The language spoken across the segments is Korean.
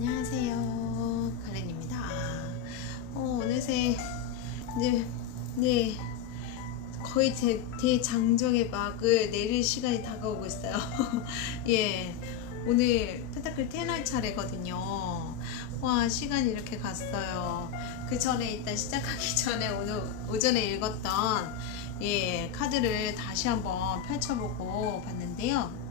안녕하세요, 카렌입니다. 어느새 네, 거의 대장정의 막을 내릴 시간이 다가오고 있어요. 예, 오늘 펜타클 10할 차례거든요. 와, 시간이 이렇게 갔어요. 그 전에 일단 시작하기 전에 오늘 오전에 읽었던 카드를 다시 한번 펼쳐보고 봤는데요.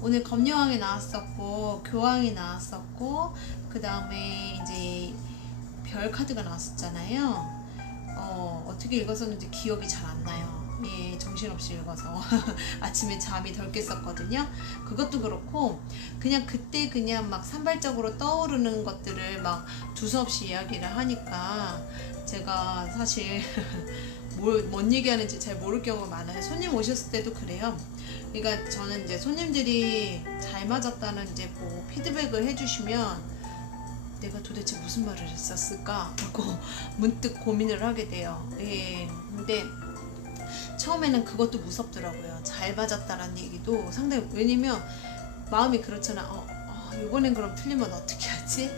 오늘 검여왕이 나왔었고 교황이 나왔었고 그 다음에 이제 별 카드가 나왔었잖아요. 어떻게 읽었었는지 기억이 잘 안 나요. 정신없이 읽어서 아침에 잠이 덜 깼었거든요. 그것도 그렇고 그냥 그때 그냥 막 산발적으로 떠오르는 것들을 막 두서없이 이야기를 하니까 제가 사실 뭔 얘기하는지 잘 모를 경우가 많아요. 손님 오셨을 때도 그래요. 그러니까 저는 이제 손님들이 잘 맞았다는 이제 뭐 피드백을 해주시면 내가 도대체 무슨 말을 했었을까 하고 문득 고민을 하게 돼요. 근데 처음에는 그것도 무섭더라고요. 잘 맞았다라는 얘기도 상당히, 왜냐면 마음이 그렇잖아. 이번엔 그럼 틀리면 어떻게 하지?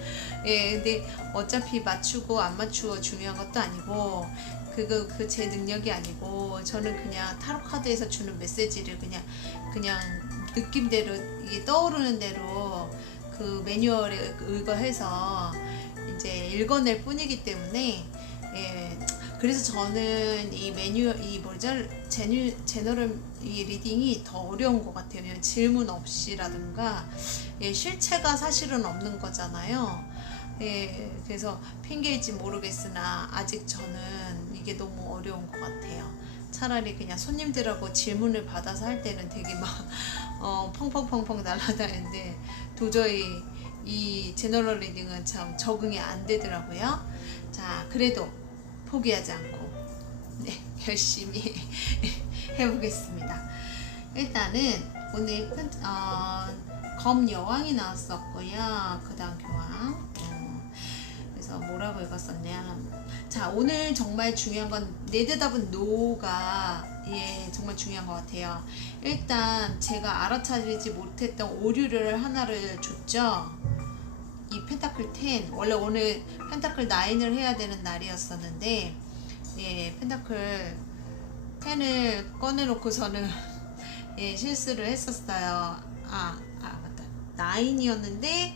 근데 어차피 맞추고 안 맞추고 중요한 것도 아니고 그 제 능력이 아니고 저는 그냥 타로 카드에서 주는 메시지를 그냥 느낌대로 이게 떠오르는 대로 그 매뉴얼에 의거해서 이제 읽어낼 뿐이기 때문에 그래서 저는 이 제너럴 이 리딩이 더 어려운 것 같아요. 질문 없이라든가 실체가 사실은 없는 거잖아요. 그래서 핑계일지 모르겠으나 아직 저는 이게 너무 어려운 것 같아요. 차라리 그냥 손님들하고 질문을 받아서 할 때는 되게 막 펑펑펑펑 날아다니는데 도저히 이 제너럴 리딩은 참 적응이 안 되더라고요. 자, 그래도 포기하지 않고 열심히 해보겠습니다. 일단은 오늘 검 여왕이 나왔었고요. 그 다음 교황. 그래서 뭐라고 읽었었냐. 자, 오늘 정말 중요한 건 내 대답은 노가 정말 중요한 것 같아요. 일단 제가 알아차리지 못했던 오류를 하나를 줬죠. 이 펜타클 10, 원래 오늘 펜타클 9을 해야 되는 날이었었는데 펜타클 10을 꺼내놓고서는 실수를 했었어요. 맞다, 9이었는데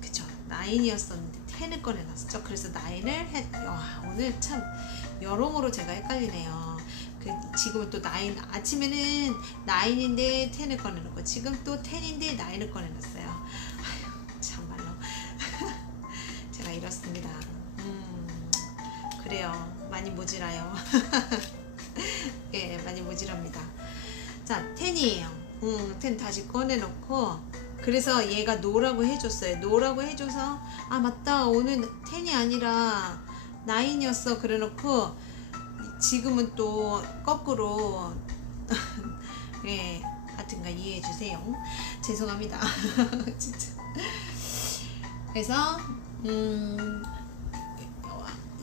그쵸, 9이었었는데 10을 꺼내놨었죠. 그래서 9을 오늘 참 여러모로 제가 헷갈리네요. 지금 또 9, 아침에는 9인데 10을 꺼내놓고 지금 또 10인데 9을 꺼내놨어요. 참말로 제가 이렇습니다. 그래요, 많이 모질아요. 많이 모질합니다. 자, 10이에요. 10 다시 꺼내놓고, 그래서 얘가 노라고 해줬어요. 노라고 해줘서 맞다, 오늘 10이 아니라 9이었어 그래놓고 지금은 또 거꾸로 하여튼간 이해해주세요. 죄송합니다. 진짜. 그래서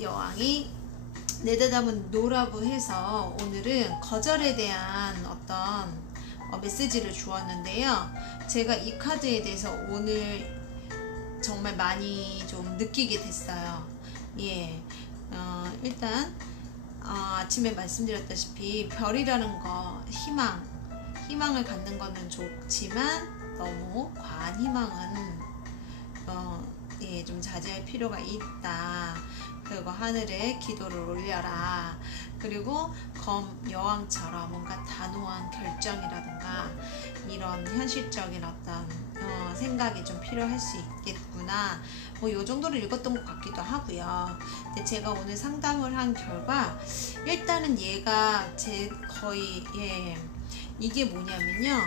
여왕이 내 대답은 노라고 해서 오늘은 거절에 대한 어떤 메시지를 주었는데요. 제가 이 카드에 대해서 오늘 정말 많이 좀 느끼게 됐어요. 일단 아침에 말씀드렸다시피 별이라는 거, 희망을 갖는 거는 좋지만 너무 과한 희망은 좀 자제할 필요가 있다. 그리고 하늘에 기도를 올려라. 그리고 검 여왕처럼 뭔가 단호한 결정이라든가 이런 현실적인 어떤 생각이 좀 필요할 수 있겠구나. 뭐 요 정도로 읽었던 것 같기도 하고요. 근데 제가 오늘 상담을 한 결과 일단은 얘가 거의 이게 뭐냐면요,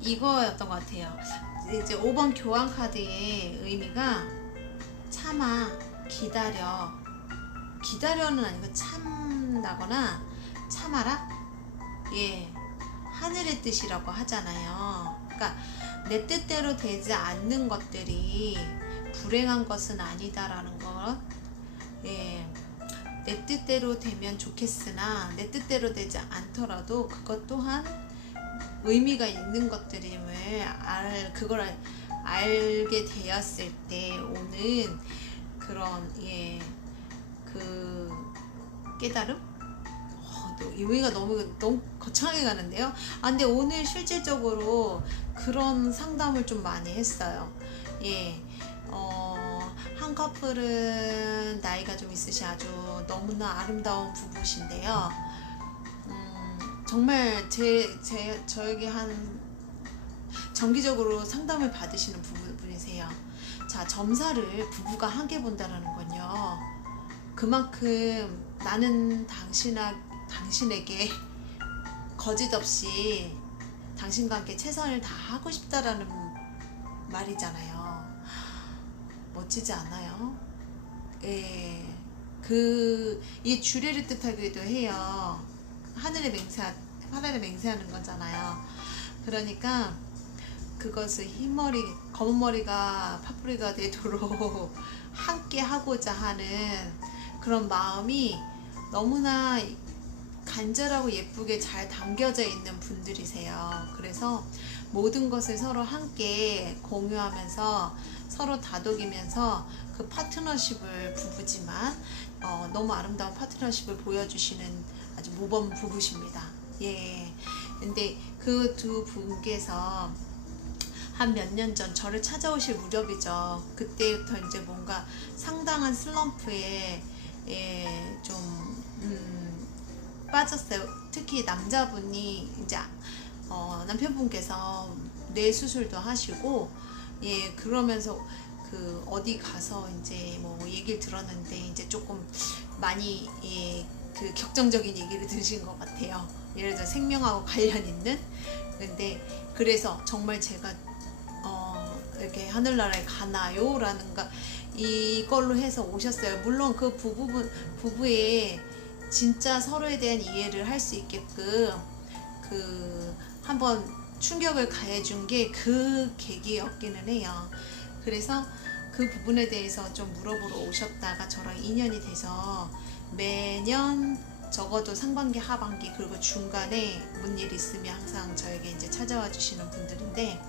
이거였던 것 같아요. 이제 5번 교황 카드의 의미가 참아, 기다려는 아니고 참다거나 참아라. 하늘의 뜻이라고 하잖아요. 그러니까 내 뜻대로 되지 않는 것들이 불행한 것은 아니다라는 것. 내 뜻대로 되면 좋겠으나 내 뜻대로 되지 않더라도 그것 또한 의미가 있는 것들임을 그걸 알게 되었을 때 오는 그런 그 깨달음? 의미가 너무 거창하게 가는데요. 근데 오늘 실질적으로 그런 상담을 좀 많이 했어요. 한 커플은 나이가 좀 있으신 아주 너무나 아름다운 부부신데요. 정말 저에게 한 정기적으로 상담을 받으시는 부부분이세요. 자, 점사를 부부가 함께 본다라는 건요, 그만큼 나는 당신에게 거짓 없이 당신과 함께 최선을 다하고 싶다라는 말이잖아요. 멋지지 않아요? 이 주례를 뜻하기도 해요. 하늘에 맹세하는 거잖아요. 그러니까 그것을 검은 머리가 파뿌리가 되도록 함께 하고자 하는 그런 마음이 너무나 간절하고 예쁘게 잘 담겨져 있는 분들이세요. 그래서 모든 것을 서로 함께 공유하면서 서로 다독이면서 그 파트너십을, 부부지만 너무 아름다운 파트너십을 보여주시는 아주 모범 부부십니다. 근데 그 두 분께서 한 몇 년 전 저를 찾아오실 무렵이죠. 그때부터 이제 뭔가 상당한 슬럼프에 좀 빠졌어요. 특히 남자분이 이제 남편분께서 뇌 수술도 하시고, 그러면서 그 어디 가서 이제 뭐 얘기를 들었는데 이제 조금 많이 그 격정적인 얘기를 들으신 것 같아요. 예를 들어 생명하고 관련 있는. 근데 그래서 정말 제가 이렇게 하늘나라에 가나요? 라는 이걸로 해서 오셨어요. 물론 그 부부의 진짜 서로에 대한 이해를 할 수 있게끔 한번 충격을 가해준 게 그 계기였기는 해요. 그래서 그 부분에 대해서 좀 물어보러 오셨다가 저랑 인연이 돼서 매년 적어도 상반기, 하반기, 그리고 중간에 뭔 일 있으면 항상 저에게 이제 찾아와 주시는 분들인데,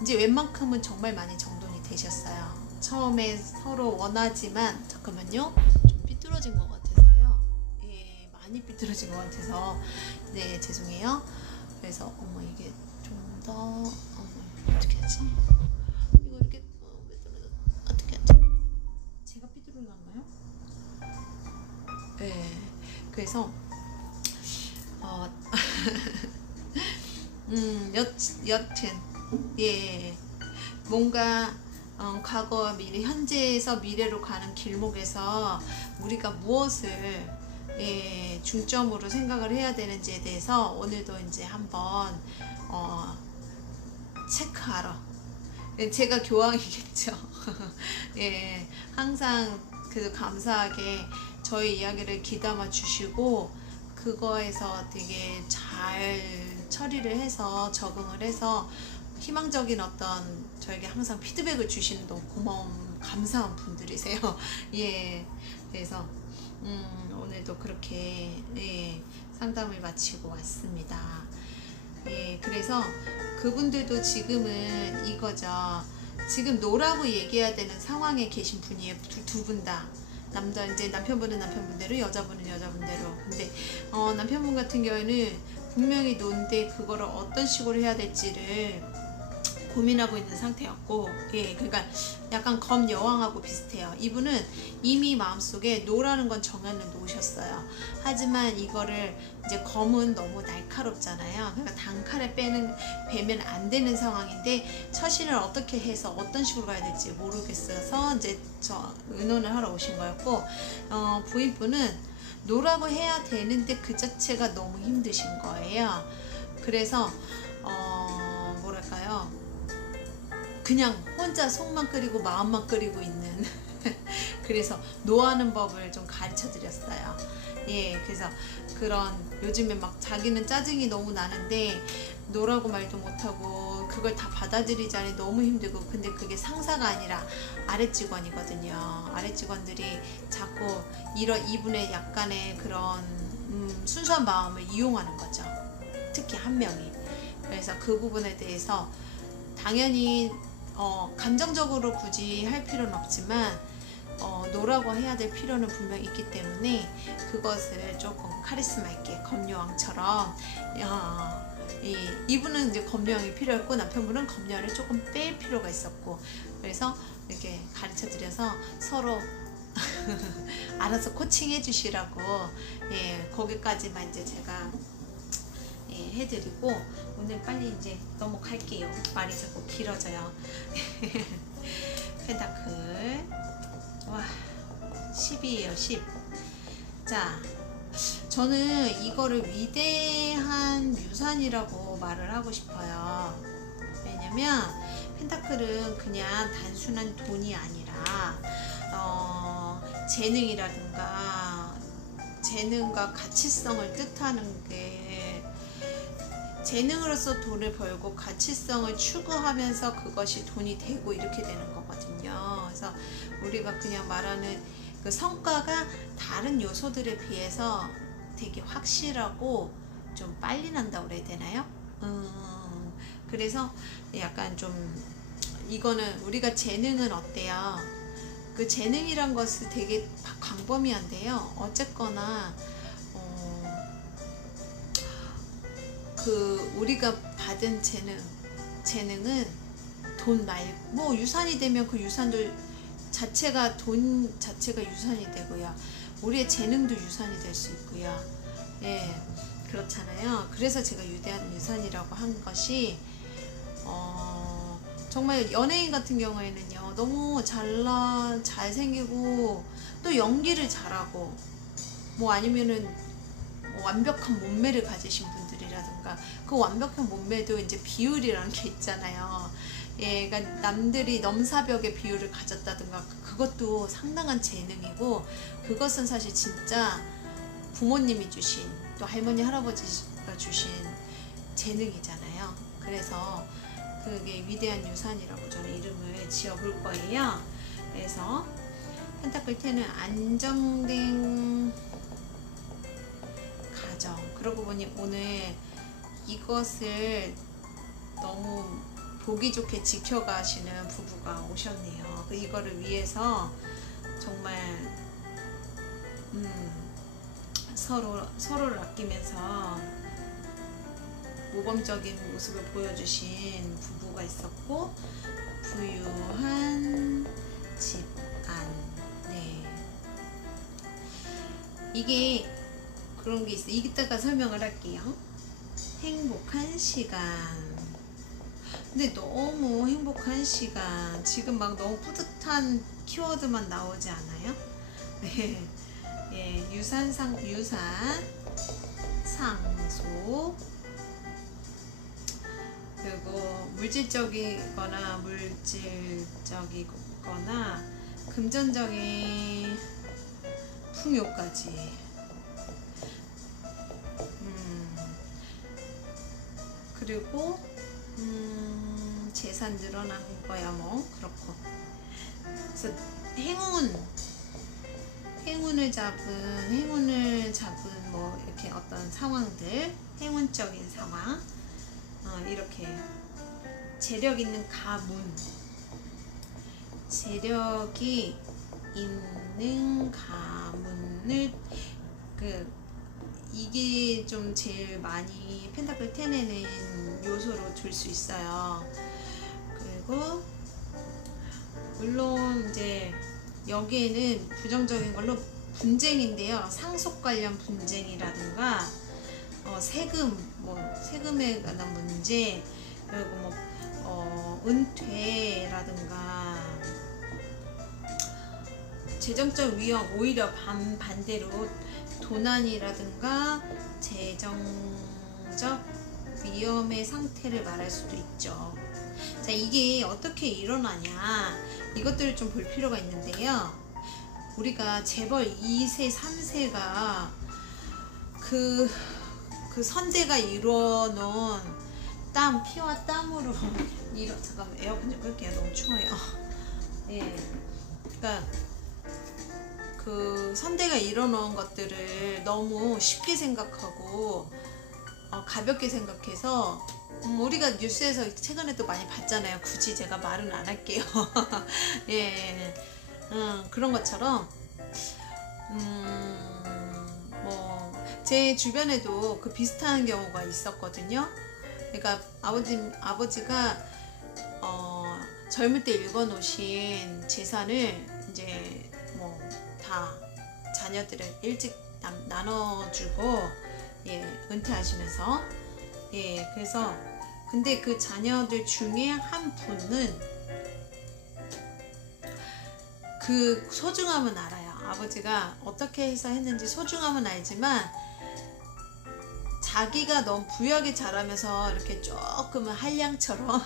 이제 웬만큼은 정말 많이 정돈이 되셨어요. 처음에 서로 원하지만, 잠깐만요, 좀 삐뚤어진 것 같아서요. 많이 삐뚤어진 것 같아서 죄송해요. 그래서 이게 좀 더 어떻게 하지? 이거 이렇게 어떻게 하지? 제가 삐뚤어졌나요? 그래서 여튼 뭔가 과거와 미래, 현재에서 미래로 가는 길목에서 우리가 무엇을 중점으로 생각을 해야 되는지에 대해서 오늘도 이제 한번 체크하러, 제가 교황이겠죠. 항상 그 감사하게 저희 이야기를 귀담아 주시고 그거에서 되게 잘 처리를 해서 적응을 해서 희망적인 어떤 저에게 항상 피드백을 주시는 너무 고마운 감사한 분들이세요. 그래서 오늘도 그렇게 상담을 마치고 왔습니다. 그래서 그분들도 지금은 이거죠. 지금 노라고 얘기해야 되는 상황에 계신 분이에요. 두 분 다. 이제 남편분은 남편분대로, 여자분은 여자분대로. 근데 남편분 같은 경우에는 분명히 논데 그거를 어떤 식으로 해야 될지를 고민하고 있는 상태였고, 그러니까 약간 검 여왕하고 비슷해요. 이분은 이미 마음속에 노라는 건 정해 놓으셨어요. 하지만 이거를 이제 검은 너무 날카롭잖아요. 그러니까 단칼에 베면 안 되는 상황인데 처신을 어떻게 해서 어떤 식으로 가야 될지 모르겠어서 이제 저 의논을 하러 오신 거였고, 부인분은 노라고 해야 되는데 그 자체가 너무 힘드신 거예요. 그래서 뭐랄까요, 그냥 혼자 속만 끓이고 마음만 끓이고 있는 그래서 노하는 법을 좀 가르쳐 드렸어요. 그래서 그런 요즘에 막 자기는 짜증이 너무 나는데 노라고 말도 못하고 그걸 다 받아들이자니 너무 힘들고, 근데 그게 상사가 아니라 아랫직원이거든요. 아랫직원들이 자꾸 이분의 약간의 그런 순수한 마음을 이용하는 거죠. 특히 한 명이. 그래서 그 부분에 대해서 당연히 감정적으로 굳이 할 필요는 없지만 노라고 해야 될 필요는 분명히 있기 때문에 그것을 조금 카리스마 있게 검요왕처럼 이분은 이제 검요왕이 필요했고 남편분은 검요왕을 조금 뺄 필요가 있었고, 그래서 이렇게 가르쳐 드려서 서로 알아서 코칭해 주시라고 거기까지만 이제 제가 해드리고 오늘 빨리 이제 넘어갈게요. 말이 자꾸 길어져요. 펜타클 와 10이에요. 10. 자, 저는 이거를 위대한 유산이라고 말을 하고 싶어요. 왜냐면 펜타클은 그냥 단순한 돈이 아니라 재능과 가치성을 뜻하는 게, 재능으로서 돈을 벌고 가치성을 추구하면서 그것이 돈이 되고 이렇게 되는 거거든요. 그래서 우리가 그냥 말하는 그 성과가 다른 요소들에 비해서 되게 확실하고 좀 빨리 난다고 그래야 되나요? 그래서 약간 좀 이거는 우리가 재능은 어때요? 그 재능이란 것은 되게 광범위한데요. 어쨌거나 그 우리가 받은 재능은 돈 말고 뭐 유산이 되면 그 유산도 자체가 돈 자체가 유산이 되고요. 우리의 재능도 유산이 될 수 있고요. 예, 그렇잖아요. 그래서 제가 위대한 유산이라고 한 것이 정말 연예인 같은 경우에는요, 너무 잘생기고 또 연기를 잘하고 뭐 아니면은 완벽한 몸매를 가지신 분들이라든가, 그 완벽한 몸매도 이제 비율이라는 게 있잖아요. 예, 그러니까 남들이 넘사벽의 비율을 가졌다든가 그것도 상당한 재능이고, 그것은 사실 진짜 부모님이 주신, 또 할머니 할아버지가 주신 재능이잖아요. 그래서 그게 위대한 유산이라고 저는 이름을 지어볼 거예요. 그래서 펜타클 10은 안정된 가정. 그러고 보니 오늘 이것을 너무 보기 좋게 지켜가시는 부부가 오셨네요. 이거를 위해서 정말 서로를 아끼면서 모범적인 모습을 보여주신 부부가 있었고, 부유한 집안. 네, 이게 그런 게 있어요. 이따가 설명을 할게요. 행복한 시간. 근데 너무 행복한 시간, 지금 막 너무 뿌듯한 키워드만 나오지 않아요? 네, 예, 유산, 상속, 그리고 물질적이거나 금전적인 풍요까지. 그리고 재산 늘어난 거야 뭐 그렇고. 그래서 행운을 잡은 뭐 이렇게 어떤 상황들, 행운적인 상황, 이렇게 재력 있는 가문, 재력이 있는 가문을 이게 좀 제일 많이 펜타클 10에는 요소로 둘 수 있어요. 그리고 물론 이제 여기에는 부정적인 걸로 분쟁인데요. 상속 관련 분쟁이라든가 세금에 관한 문제, 그리고 은퇴라든가 재정적 위험, 오히려 반대로 도난이라든가 재정적 위험의 상태를 말할 수도 있죠. 자, 이게 어떻게 일어나냐, 이것들을 좀 볼 필요가 있는데요. 우리가 재벌 2세, 3세가 그 선대가 이뤄놓은 피와 땀으로 잠깐만 에어컨 좀 끌게요. 너무 추워요. 예, 그러니까 그 선대가 이뤄놓은 것들을 너무 쉽게 생각하고 가볍게 생각해서 우리가 뉴스에서 최근에 또 많이 봤잖아요. 굳이 제가 말은 안 할게요. 예, 그런 것처럼 뭐 제 주변에도 그 비슷한 경우가 있었거든요. 그러니까 아버지가 젊을 때 읽어놓으신 재산을 이제 뭐 다 자녀들을 일찍 나눠주고, 예, 은퇴하시면서, 예, 그래서 근데 그 자녀들 중에 한 분은 그 소중함은 알아요. 아버지가 어떻게 해서 했는지 소중함은 알지만 자기가 너무 부유하게 자라면서 이렇게 조금은 한량처럼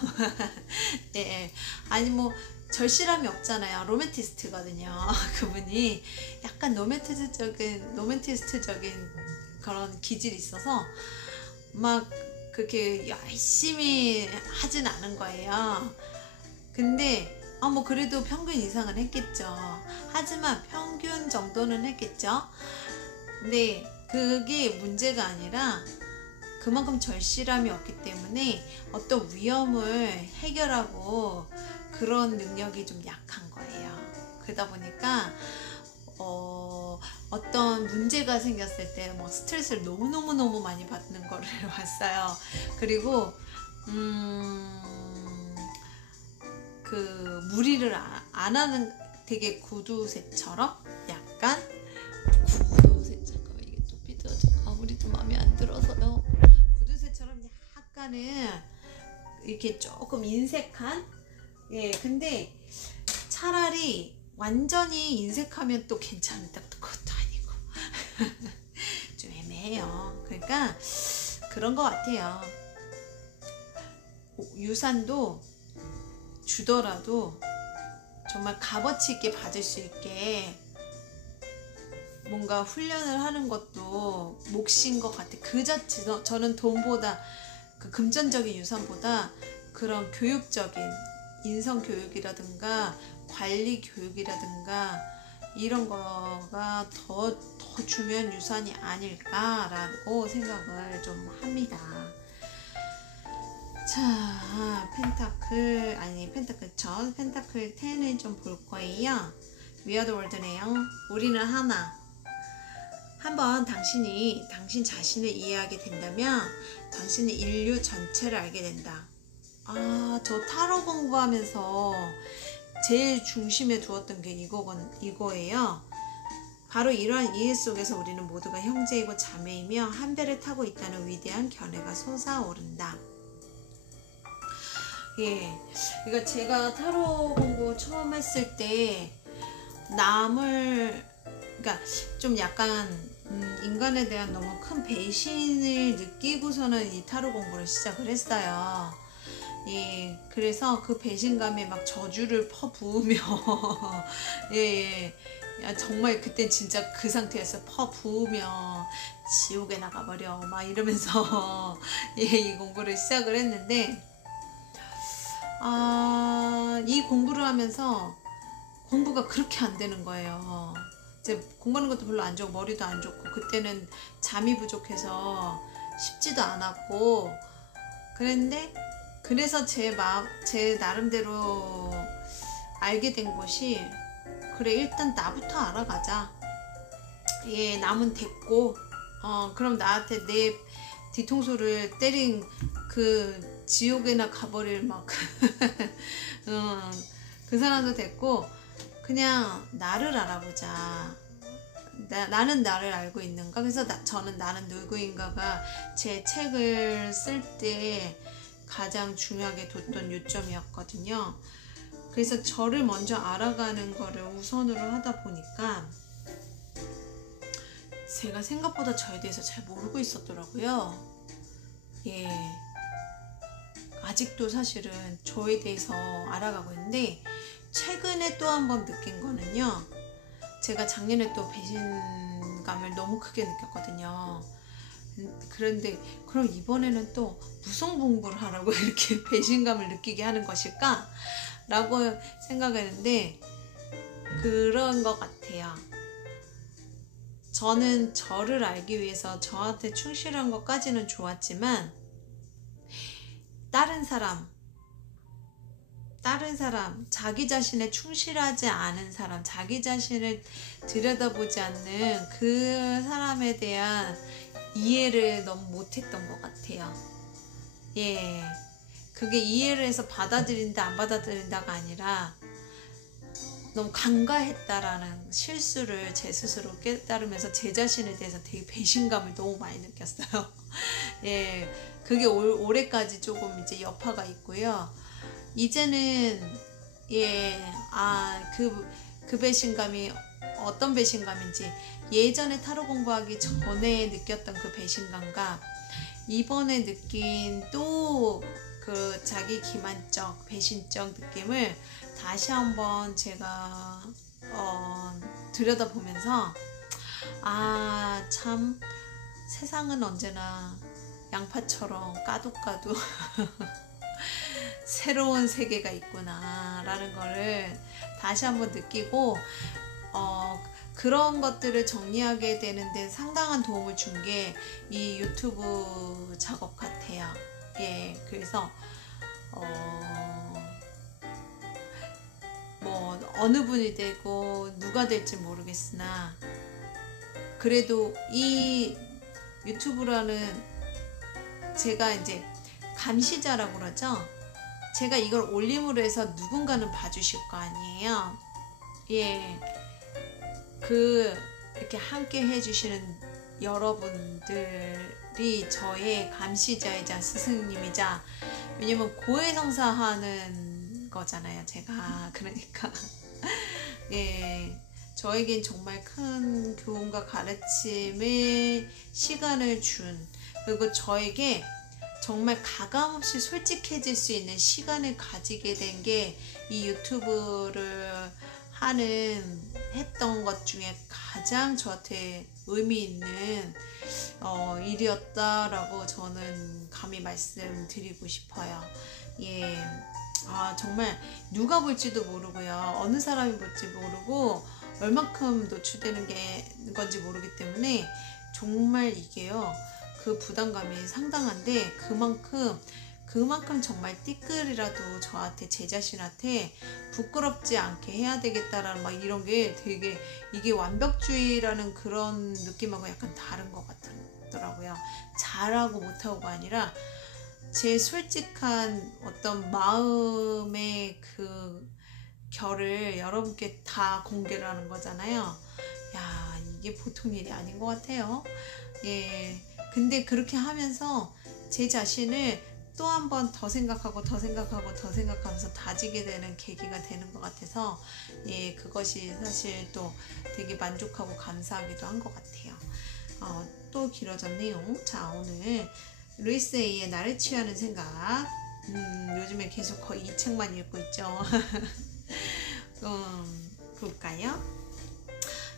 예, 아니 뭐 절실함이 없잖아요. 로맨티스트거든요. 그분이 약간 로맨티스트적인 그런 기질이 있어서 막 그렇게 열심히 하진 않은 거예요. 근데 뭐 그래도 평균 이상은 했겠죠. 하지만 평균 정도는 했겠죠. 근데 그게 문제가 아니라 그만큼 절실함이 없기 때문에 어떤 위험을 해결하고 그런 능력이 좀 약한 거예요. 그러다 보니까 어떤 문제가 생겼을 때 뭐 스트레스를 너무너무 많이 받는 거를 봤어요. 그리고 그 무리를 안 하는, 되게 구두쇠처럼 약간 잠깐만 이게 또 삐뚤어져. 아무리도 마음에 안 들어서요. 구두쇠처럼 약간은 이렇게 조금 인색한, 예, 근데 차라리 완전히 인색하면 또 괜찮다, 또 그것도 아니고 좀 애매해요. 그러니까 그런 것 같아요. 유산도 주더라도 정말 값어치 있게 받을 수 있게 뭔가 훈련을 하는 것도 몫인 것 같아. 그 자체, 저는 돈보다, 그 금전적인 유산보다 그런 교육적인 인성 교육이라든가 관리 교육이라든가 이런 거가 더 중요한 유산이 아닐까라고 생각을 좀 합니다. 자, 펜타클 10을 좀 볼 거예요. 위아더 월드네요. 우리는 하나. 한번 당신 자신을 이해하게 된다면 당신은 인류 전체를 알게 된다. 저 타로 공부하면서 제일 중심에 두었던 게 이거예요. 바로 이러한 이해 속에서 우리는 모두가 형제이고 자매이며 한 배를 타고 있다는 위대한 견해가 솟아오른다. 예, 그러니까 제가 타로 공부 처음 했을 때 그러니까 좀 약간 인간에 대한 너무 큰 배신을 느끼고서는 이 타로 공부를 시작을 했어요. 예, 그래서 그 배신감에 막 저주를 퍼부으며 예, 정말 그때 진짜 그 상태에서 퍼부으며 지옥에 나가버려 막 이러면서 예, 이 공부를 시작을 했는데, 이 공부를 하면서 공부가 그렇게 안 되는 거예요. 이제 공부하는 것도 별로 안 좋고 머리도 안 좋고 그때는 잠이 부족해서 쉽지도 않았고 그랬는데, 그래서 제 나름대로 알게 된 것이, 그래 일단 나부터 알아가자. 예, 남은 됐고 그럼 나한테 내 뒤통수를 때린 그 지옥에나 가버릴 막 그 사람도 됐고, 그냥 나를 알아보자. 나는 나를 알고 있는가? 그래서 저는 나는 누구인가가 제 책을 쓸 때 가장 중요하게 뒀던 요점이었거든요. 그래서 저를 먼저 알아가는 거를 우선으로 하다 보니까 제가 생각보다 저에 대해서 잘 모르고 있었더라고요. 예, 아직도 사실은 저에 대해서 알아가고 있는데, 최근에 또 한 번 느낀 거는요, 제가 작년에 또 배신감을 너무 크게 느꼈거든요. 그런데 그럼 이번에는 또 무슨 공부를 하라고 이렇게 배신감을 느끼게 하는 것일까? 라고 생각했는데 그런 것 같아요. 저는 저를 알기 위해서 저한테 충실한 것까지는 좋았지만 다른 사람, 자기 자신에 충실하지 않은 사람, 자기 자신을 들여다보지 않는 그 사람에 대한 이해를 너무 못했던 것 같아요. 예. 그게 이해를 해서 받아들인다, 안 받아들인다가 아니라 너무 간과했다라는 실수를 제 스스로 깨달으면서 제 자신에 대해서 되게 배신감을 너무 많이 느꼈어요. 예. 그게 올해까지 조금 이제 여파가 있고요. 이제는 그 배신감이 어떤 배신감인지 예전에 타로 공부하기 전에 느꼈던 그 배신감과 이번에 느낀 또 그 자기 기만적 배신적 느낌을 다시 한번 제가 들여다보면서 참 세상은 언제나 양파처럼 까둑까둑 새로운 세계가 있구나 라는 거를 다시 한번 느끼고 그런 것들을 정리하게 되는데 상당한 도움을 준 게 이 유튜브 작업 같아요. 예, 그래서 뭐 어느 분이 되고 누가 될지 모르겠으나 그래도 이 유튜브라는 제가 이제 감시자라고 그러죠. 제가 이걸 올림으로 해서 누군가는 봐주실 거 아니에요. 예, 이렇게 함께 해주시는 여러분들이 저의 감시자이자 스승님이자, 왜냐면 고해성사하는 거잖아요, 제가. 그러니까 예, 저에겐 정말 큰 교훈과 가르침의 시간을 준, 그리고 저에게 정말 가감없이 솔직해질 수 있는 시간을 가지게 된 게 이 유튜브를 했던 것 중에 가장 저한테 의미 있는 일이었다라고 저는 감히 말씀드리고 싶어요. 예, 정말 누가 볼지도 모르고요, 어느 사람이 볼지 모르고 얼마큼 노출되는 건지 모르기 때문에 정말 이게요, 그 부담감이 상당한데 그만큼 정말 띠끌이라도 저한테, 제 자신한테 부끄럽지 않게 해야 되겠다라는 막 이런 게 되게, 이게 완벽주의라는 그런 느낌하고 약간 다른 것 같더라고요. 잘하고 못하고가 아니라 제 솔직한 어떤 마음의 그 결을 여러분께 다 공개를 하는 거잖아요. 야, 이게 보통 일이 아닌 것 같아요. 예. 근데 그렇게 하면서 제 자신을 또 한 번 더 생각하고 더 생각하고 더 생각하면서 다지게 되는 계기가 되는 것 같아서, 예, 그것이 사실 또 되게 만족하고 감사하기도 한 것 같아요. 또 길어졌네요. 자, 오늘 루이스 A의 나를 취하는 생각, 요즘에 계속 거의 이 책만 읽고 있죠. 볼까요?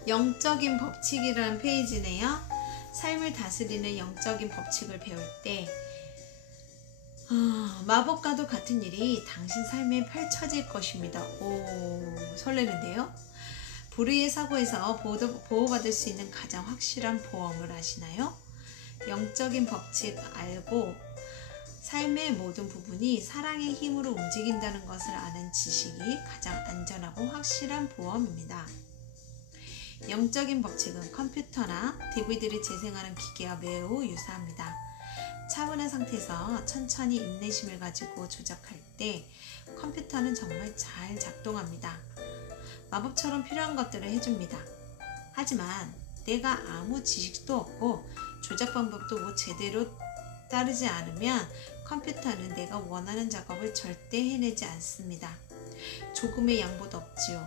영적인 법칙이라는 페이지네요. 삶을 다스리는 영적인 법칙을 배울 때 마법과도 같은 일이 당신 삶에 펼쳐질 것입니다. 오, 설레는데요. 불의의 사고에서 보호받을 수 있는 가장 확실한 보험을 아시나요? 영적인 법칙 알고 삶의 모든 부분이 사랑의 힘으로 움직인다는 것을 아는 지식이 가장 안전하고 확실한 보험입니다. 영적인 법칙은 컴퓨터나 DVD를 재생하는 기계와 매우 유사합니다. 차분한 상태에서 천천히 인내심을 가지고 조작할 때 컴퓨터는 정말 잘 작동합니다. 마법처럼 필요한 것들을 해줍니다. 하지만 내가 아무 지식도 없고 조작 방법도 제대로 따르지 않으면 컴퓨터는 내가 원하는 작업을 절대 해내지 않습니다. 조금의 양보도 없지요.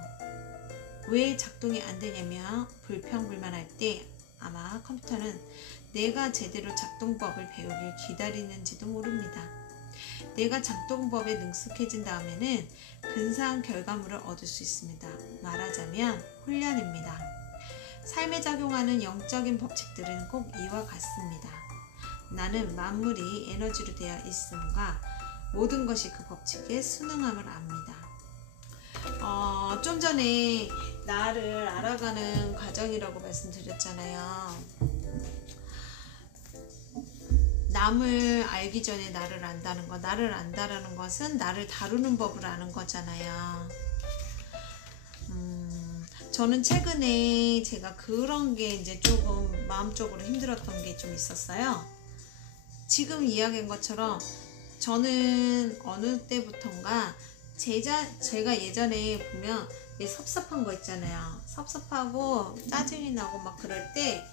왜 작동이 안 되냐며 불평불만할 때 아마 컴퓨터는 내가 제대로 작동법을 배우길 기다리는지도 모릅니다. 내가 작동법에 능숙해진 다음에는 근사한 결과물을 얻을 수 있습니다. 말하자면 훈련입니다. 삶에 작용하는 영적인 법칙들은 꼭 이와 같습니다. 나는 만물이 에너지로 되어 있음과 모든 것이 그 법칙에 순응함을 압니다. 좀 전에 나를 알아가는 과정이라고 말씀드렸잖아요. 남을 알기 전에 나를 안다는 거, 나를 안다라는 것은 나를 다루는 법을 아는 거잖아요. 저는 최근에 제가 그런 게 이제 조금 마음적으로 힘들었던 게 좀 있었어요. 지금 이야기한 것처럼 저는 어느 때부턴가 제가 예전에 보면 섭섭한 거 있잖아요. 섭섭하고 짜증이 나고 막 그럴 때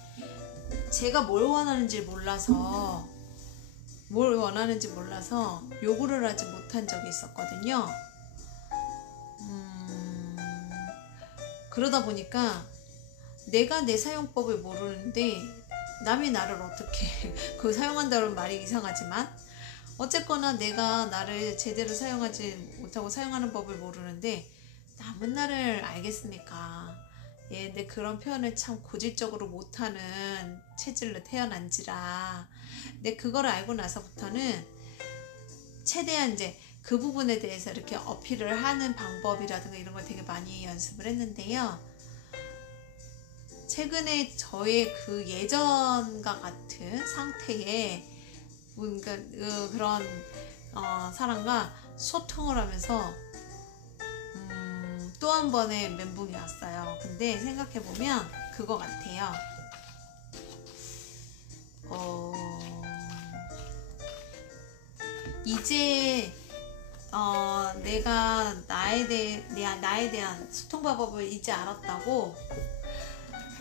제가 뭘 원하는지 몰라서 요구를 하지 못한 적이 있었거든요. 그러다 보니까 내가 내 사용법을 모르는데 남이 나를 어떻게 그 사용한다는 말이 이상하지만 어쨌거나 내가 나를 제대로 사용하지 못하고 사용하는 법을 모르는데 남은 나를 알겠습니까? 예, 근데 그런 표현을 참 고질적으로 못하는 체질로 태어난지라 근데 그걸 알고 나서부터는 최대한 이제 그 부분에 대해서 이렇게 어필을 하는 방법이라든가 이런 걸 되게 많이 연습을 했는데요. 최근에 저의 그 예전과 같은 상태에 뭔가 그런 사람과 소통을 하면서 또 한 번의 멘붕이 왔어요. 근데 생각해보면 그거 같아요. 이제 내가 나에 대한 소통 방법을 이제 알았다고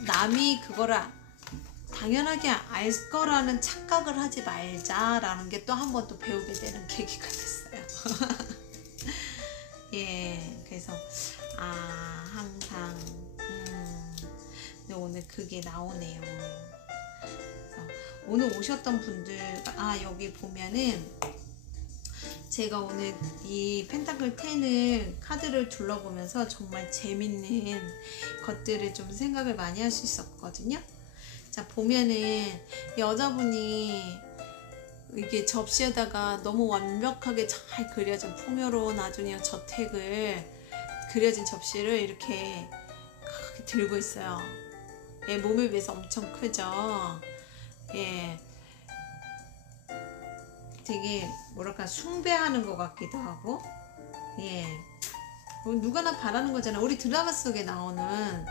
남이 그거를 당연하게 알 거라는 착각을 하지 말자라는 게 또 한 번 또 배우게 되는 계기가 됐어요. 예, 그래서 항상 근데 오늘 그게 나오네요. 그래서 오늘 오셨던 분들 여기 보면은 제가 오늘 이 펜타클 10을 카드를 둘러보면서 정말 재밌는 것들을 좀 생각을 많이 할 수 있었거든요. 자, 보면은 여자분이 이게 접시에다가 너무 완벽하게 잘 그려진 풍요로운 아주니어 저택을 그려진 접시를 이렇게 들고 있어요. 예, 몸에 비해서 엄청 크죠. 예, 되게 뭐랄까 숭배하는 것 같기도 하고, 예, 누구나 바라는 거잖아. 우리 드라마 속에 나오는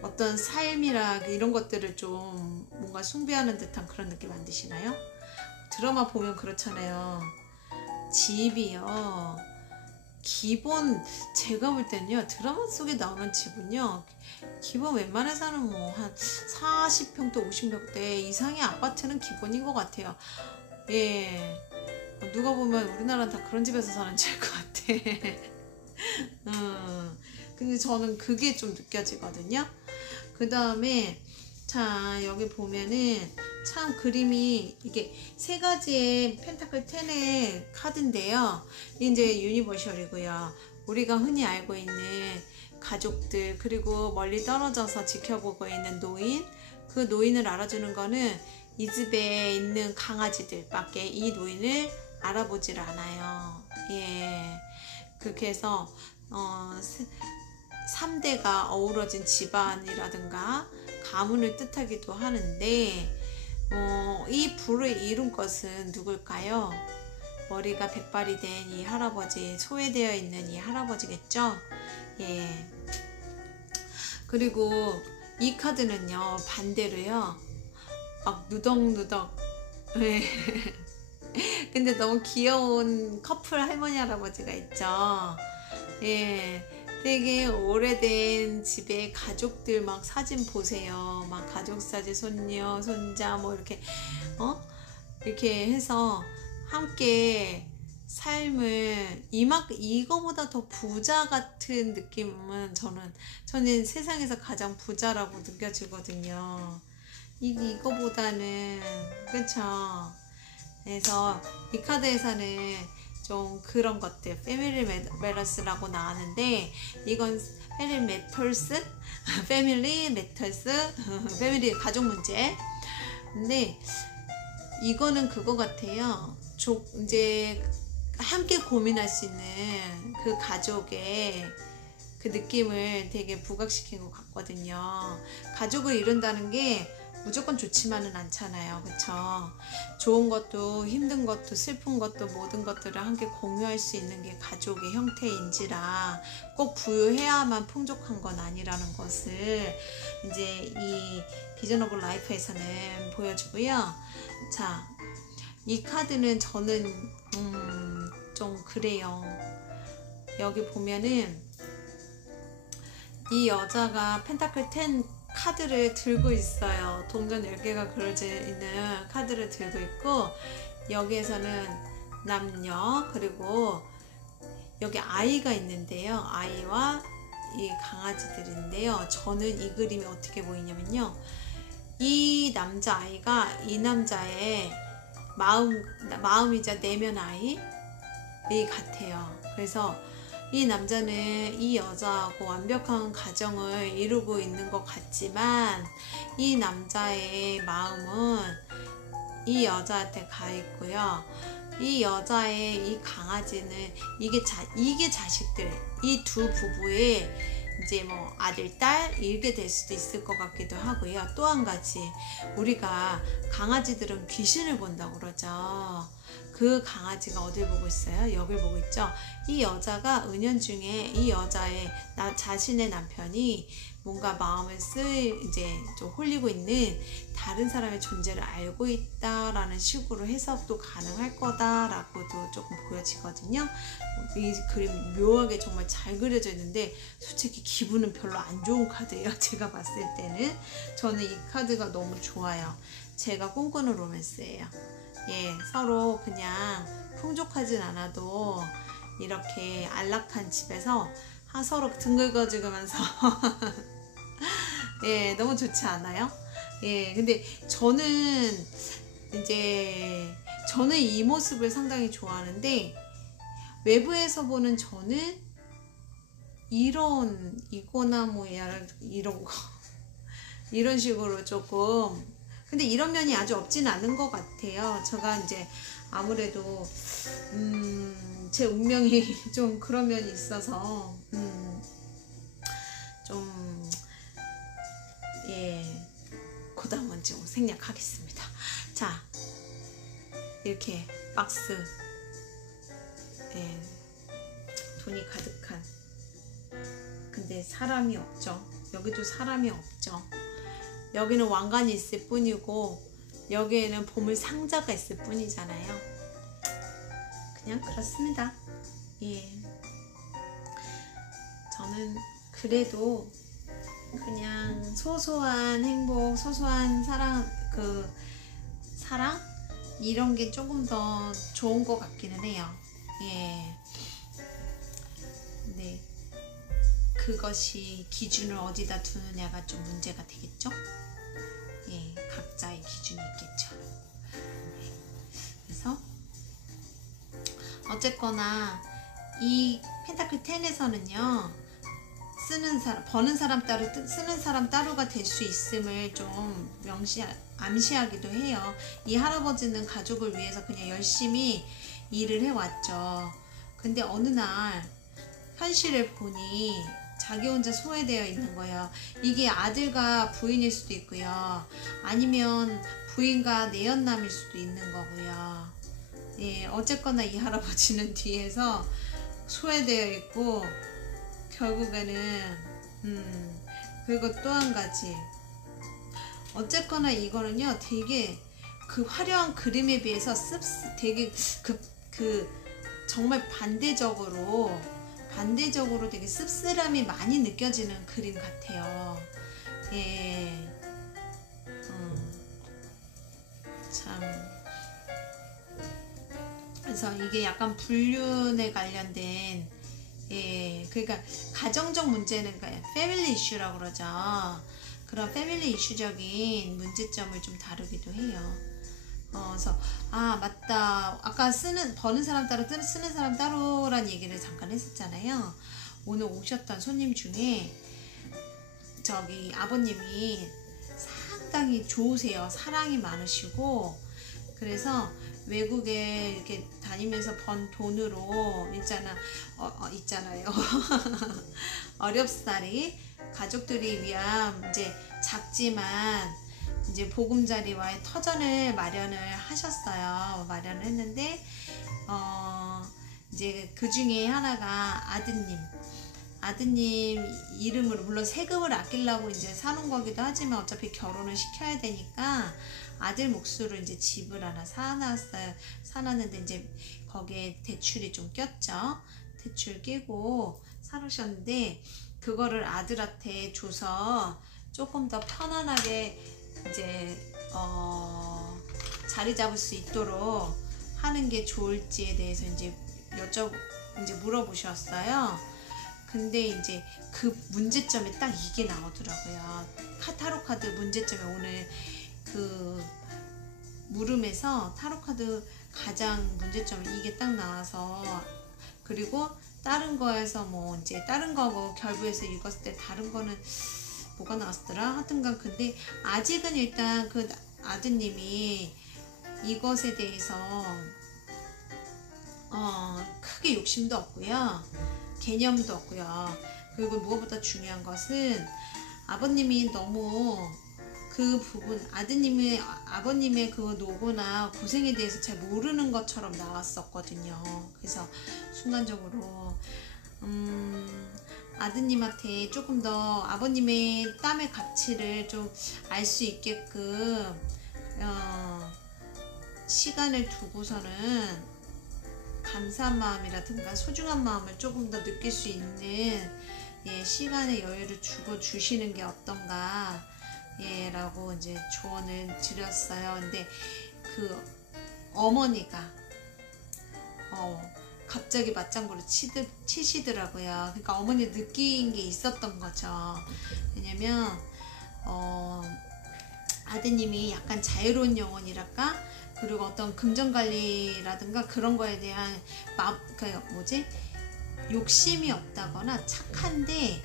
어떤 삶이라 이런 것들을 좀 뭔가 숭배하는 듯한 그런 느낌 안 드시나요? 드라마 보면 그렇잖아요. 집이요, 기본 제가 볼 때는요, 드라마 속에 나오는 집은요, 기본 웬만해서는 뭐 한 40평대 50평대 이상의 아파트는 기본인 것 같아요. 예, 누가 보면 우리나라는 다 그런 집에서 사는 집일 것 같아. 근데 저는 그게 좀 느껴지거든요. 그 다음에 자, 여기 보면은 참 그림이 이게 세 가지의 펜타클 10의 카드인데요. 이제 유니버셜이고요. 우리가 흔히 알고 있는 가족들, 그리고 멀리 떨어져서 지켜보고 있는 노인, 그 노인을 알아주는 거는 이 집에 있는 강아지들밖에 이 노인을 알아보질 않아요. 예, 그렇게 해서 3대가 어우러진 집안이라든가 가문을 뜻하기도 하는데 이 불을 이룬 것은 누굴까요? 머리가 백발이 된 이 할아버지, 소외되어 있는 이 할아버지겠죠? 예. 그리고 이 카드는요, 반대로요, 막 누덕누덕, 예. 근데 너무 귀여운 커플 할머니 할아버지가 있죠. 예, 되게 오래된 집에 가족들 막 사진 보세요. 막 가족 사진, 손녀, 손자 뭐 이렇게 이렇게 해서 함께 삶을 이거보다 더 부자 같은 느낌은 저는 세상에서 가장 부자라고 느껴지거든요. 이거보다는, 그쵸? 그래서 이 카드에서는 좀 그런 것들, 패밀리 매너스라고 나왔는데, 이건 패밀리 매터스, 패밀리 가족 문제. 근데 이거는 그거 같아요. 이제 함께 고민할 수 있는 그 가족의 그 느낌을 되게 부각시킨 것 같거든요. 가족을 이룬다는 게 무조건 좋지만은 않잖아요. 그쵸? 좋은 것도 힘든 것도 슬픈 것도 모든 것들을 함께 공유할 수 있는 게 가족의 형태인지라 꼭 부유해야만 풍족한 건 아니라는 것을 이제 이 비전 오브 라이프에서는 보여주고요. 자, 이 카드는 저는 좀 그래요. 여기 보면은 이 여자가 펜타클 10 카드를 들고 있어요. 동전 10개가 그려져 있는 카드를 들고 있고, 여기에서는 남녀 그리고 여기 아이가 있는데요. 아이와 이 강아지들인데요. 저는 이 그림이 어떻게 보이냐면요, 이 남자아이가 이 남자의 마음이자 내면 아이 같아요. 그래서 이 남자는 이 여자하고 완벽한 가정을 이루고 있는 것 같지만 이 남자의 마음은 이 여자한테 가 있고요. 이 여자의 이 강아지는 이게 자식들, 이 두 부부의 이제 뭐 아들, 딸 이렇게 될 수도 있을 것 같기도 하고요. 또 한 가지, 우리가 강아지들은 귀신을 본다고 그러죠. 그 강아지가 어딜 보고 있어요? 여길 보고 있죠. 이 여자가 은연중에 이 여자의 자신의 남편이 뭔가 마음을 이제 좀 홀리고 있는 다른 사람의 존재를 알고 있다라는 식으로 해석도 가능할 거다라고도 조금 보여지거든요. 이 그림 묘하게 정말 잘 그려져 있는데 솔직히 기분은 별로 안 좋은 카드예요. 제가 봤을 때는 저는 이 카드가 너무 좋아요. 제가 꿈꾸는 로맨스예요. 예, 서로 그냥 풍족하진 않아도 이렇게 안락한 집에서 서로 등 긁어주면서 예, 너무 좋지 않아요? 예, 근데 저는 이 모습을 상당히 좋아하는데, 외부에서 보는 저는 이거나 뭐 이런 거 이런 식으로 조금, 근데 이런 면이 아주 없지는 않은 것 같아요. 제가 이제 아무래도 제 운명이 좀 그런 면이 있어서 좀 그거 한번 좀 생략하겠습니다. 자, 이렇게 박스, 돈이 가득한, 근데 사람이 없죠. 여기도 사람이 없죠. 여기는 왕관이 있을 뿐이고 여기에는 보물 상자가 있을 뿐이잖아요. 그냥 그렇습니다. 예, 저는 그래도 그냥 소소한 행복, 소소한 사랑 이런 게 조금 더 좋은 것 같기는 해요. 예, 네, 그것이 기준을 어디다 두느냐가 좀 문제가 되겠죠. 예, 각자의 기준이 있겠죠. 네, 그래서 어쨌거나 이 펜타클 10에서는요, 버는 사람 따로, 쓰는 사람 따로가 될 수 있음을 좀 암시하기도 해요. 이 할아버지는 가족을 위해서 그냥 열심히 일을 해왔죠. 근데 어느 날 현실을 보니 자기 혼자 소외되어 있는 거예요. 이게 아들과 부인일 수도 있고요. 아니면 부인과 내연남일 수도 있는 거고요. 예, 어쨌거나 이 할아버지는 뒤에서 소외되어 있고, 결국에는 그리고 또 한 가지, 어쨌거나 이거는요, 되게 그 화려한 그림에 비해서 되게 정말 반대적으로 되게 씁쓸함이 많이 느껴지는 그림 같아요. 예, 참. 그래서 이게 약간 불륜에 관련된, 예, 그러니까 가정적 문제는 패밀리 이슈라고 그러죠. 그런 패밀리 이슈적인 문제점을 좀 다루기도 해요. 그래서 맞다, 아까 버는 사람 따로 쓰는 사람 따로란 얘기를 잠깐 했었잖아요. 오늘 오셨던 손님 중에 저기 아버님이 상당히 좋으세요. 사랑이 많으시고, 그래서 외국에 이렇게 다니면서 번 돈으로 있잖아요. 어렵사리 가족들이 위한 이제 작지만 이제 보금자리와의 터전을 마련을 하셨어요. 마련을 했는데 이제 그 중에 하나가 아드님 이름으로, 물론 세금을 아끼려고 이제 사놓은 거기도 하지만 어차피 결혼을 시켜야 되니까 아들 몫으로 이제 집을 하나 사놨어요. 사놨는데 이제 거기에 대출이 좀 꼈죠. 대출 끼고 사놓으셨는데 그거를 아들한테 줘서 조금 더 편안하게 이제 자리 잡을 수 있도록 하는 게 좋을지에 대해서 이제 이제 물어보셨어요. 근데 이제 그 문제점에 딱 이게 나오더라고요. 타로 카드 문제점에 오늘 그 물음에서 타로 카드 가장 문제점이 이게 딱 나와서, 그리고 다른 거에서 뭐 이제 다른 거고 결부해서 읽었을 때 다른 거는 뭐가 나왔더라 하여튼간. 근데 아직은 일단 그 아드님이 이것에 대해서 크게 욕심도 없고요, 개념도 없고요. 그리고 무엇보다 중요한 것은 아버님이 너무 그 부분, 아버님의 그 노고나 고생에 대해서 잘 모르는 것처럼 나왔었거든요. 그래서 순간적으로 아드님한테 조금 더 아버님의 땀의 가치를 좀 알 수 있게끔 시간을 두고서는 감사한 마음이라든가 소중한 마음을 조금 더 느낄 수 있는 시간의 여유를 주시는 게 어떤가 라고 이제 조언을 드렸어요. 근데 그 어머니가 갑자기 맞장구를 치시더라고요. 그러니까 어머니 느낀 게 있었던 거죠. 왜냐면 아드님이 약간 자유로운 영혼이랄까, 그리고 어떤 금전관리라든가 그런 거에 대한 욕심이 없다거나 착한데,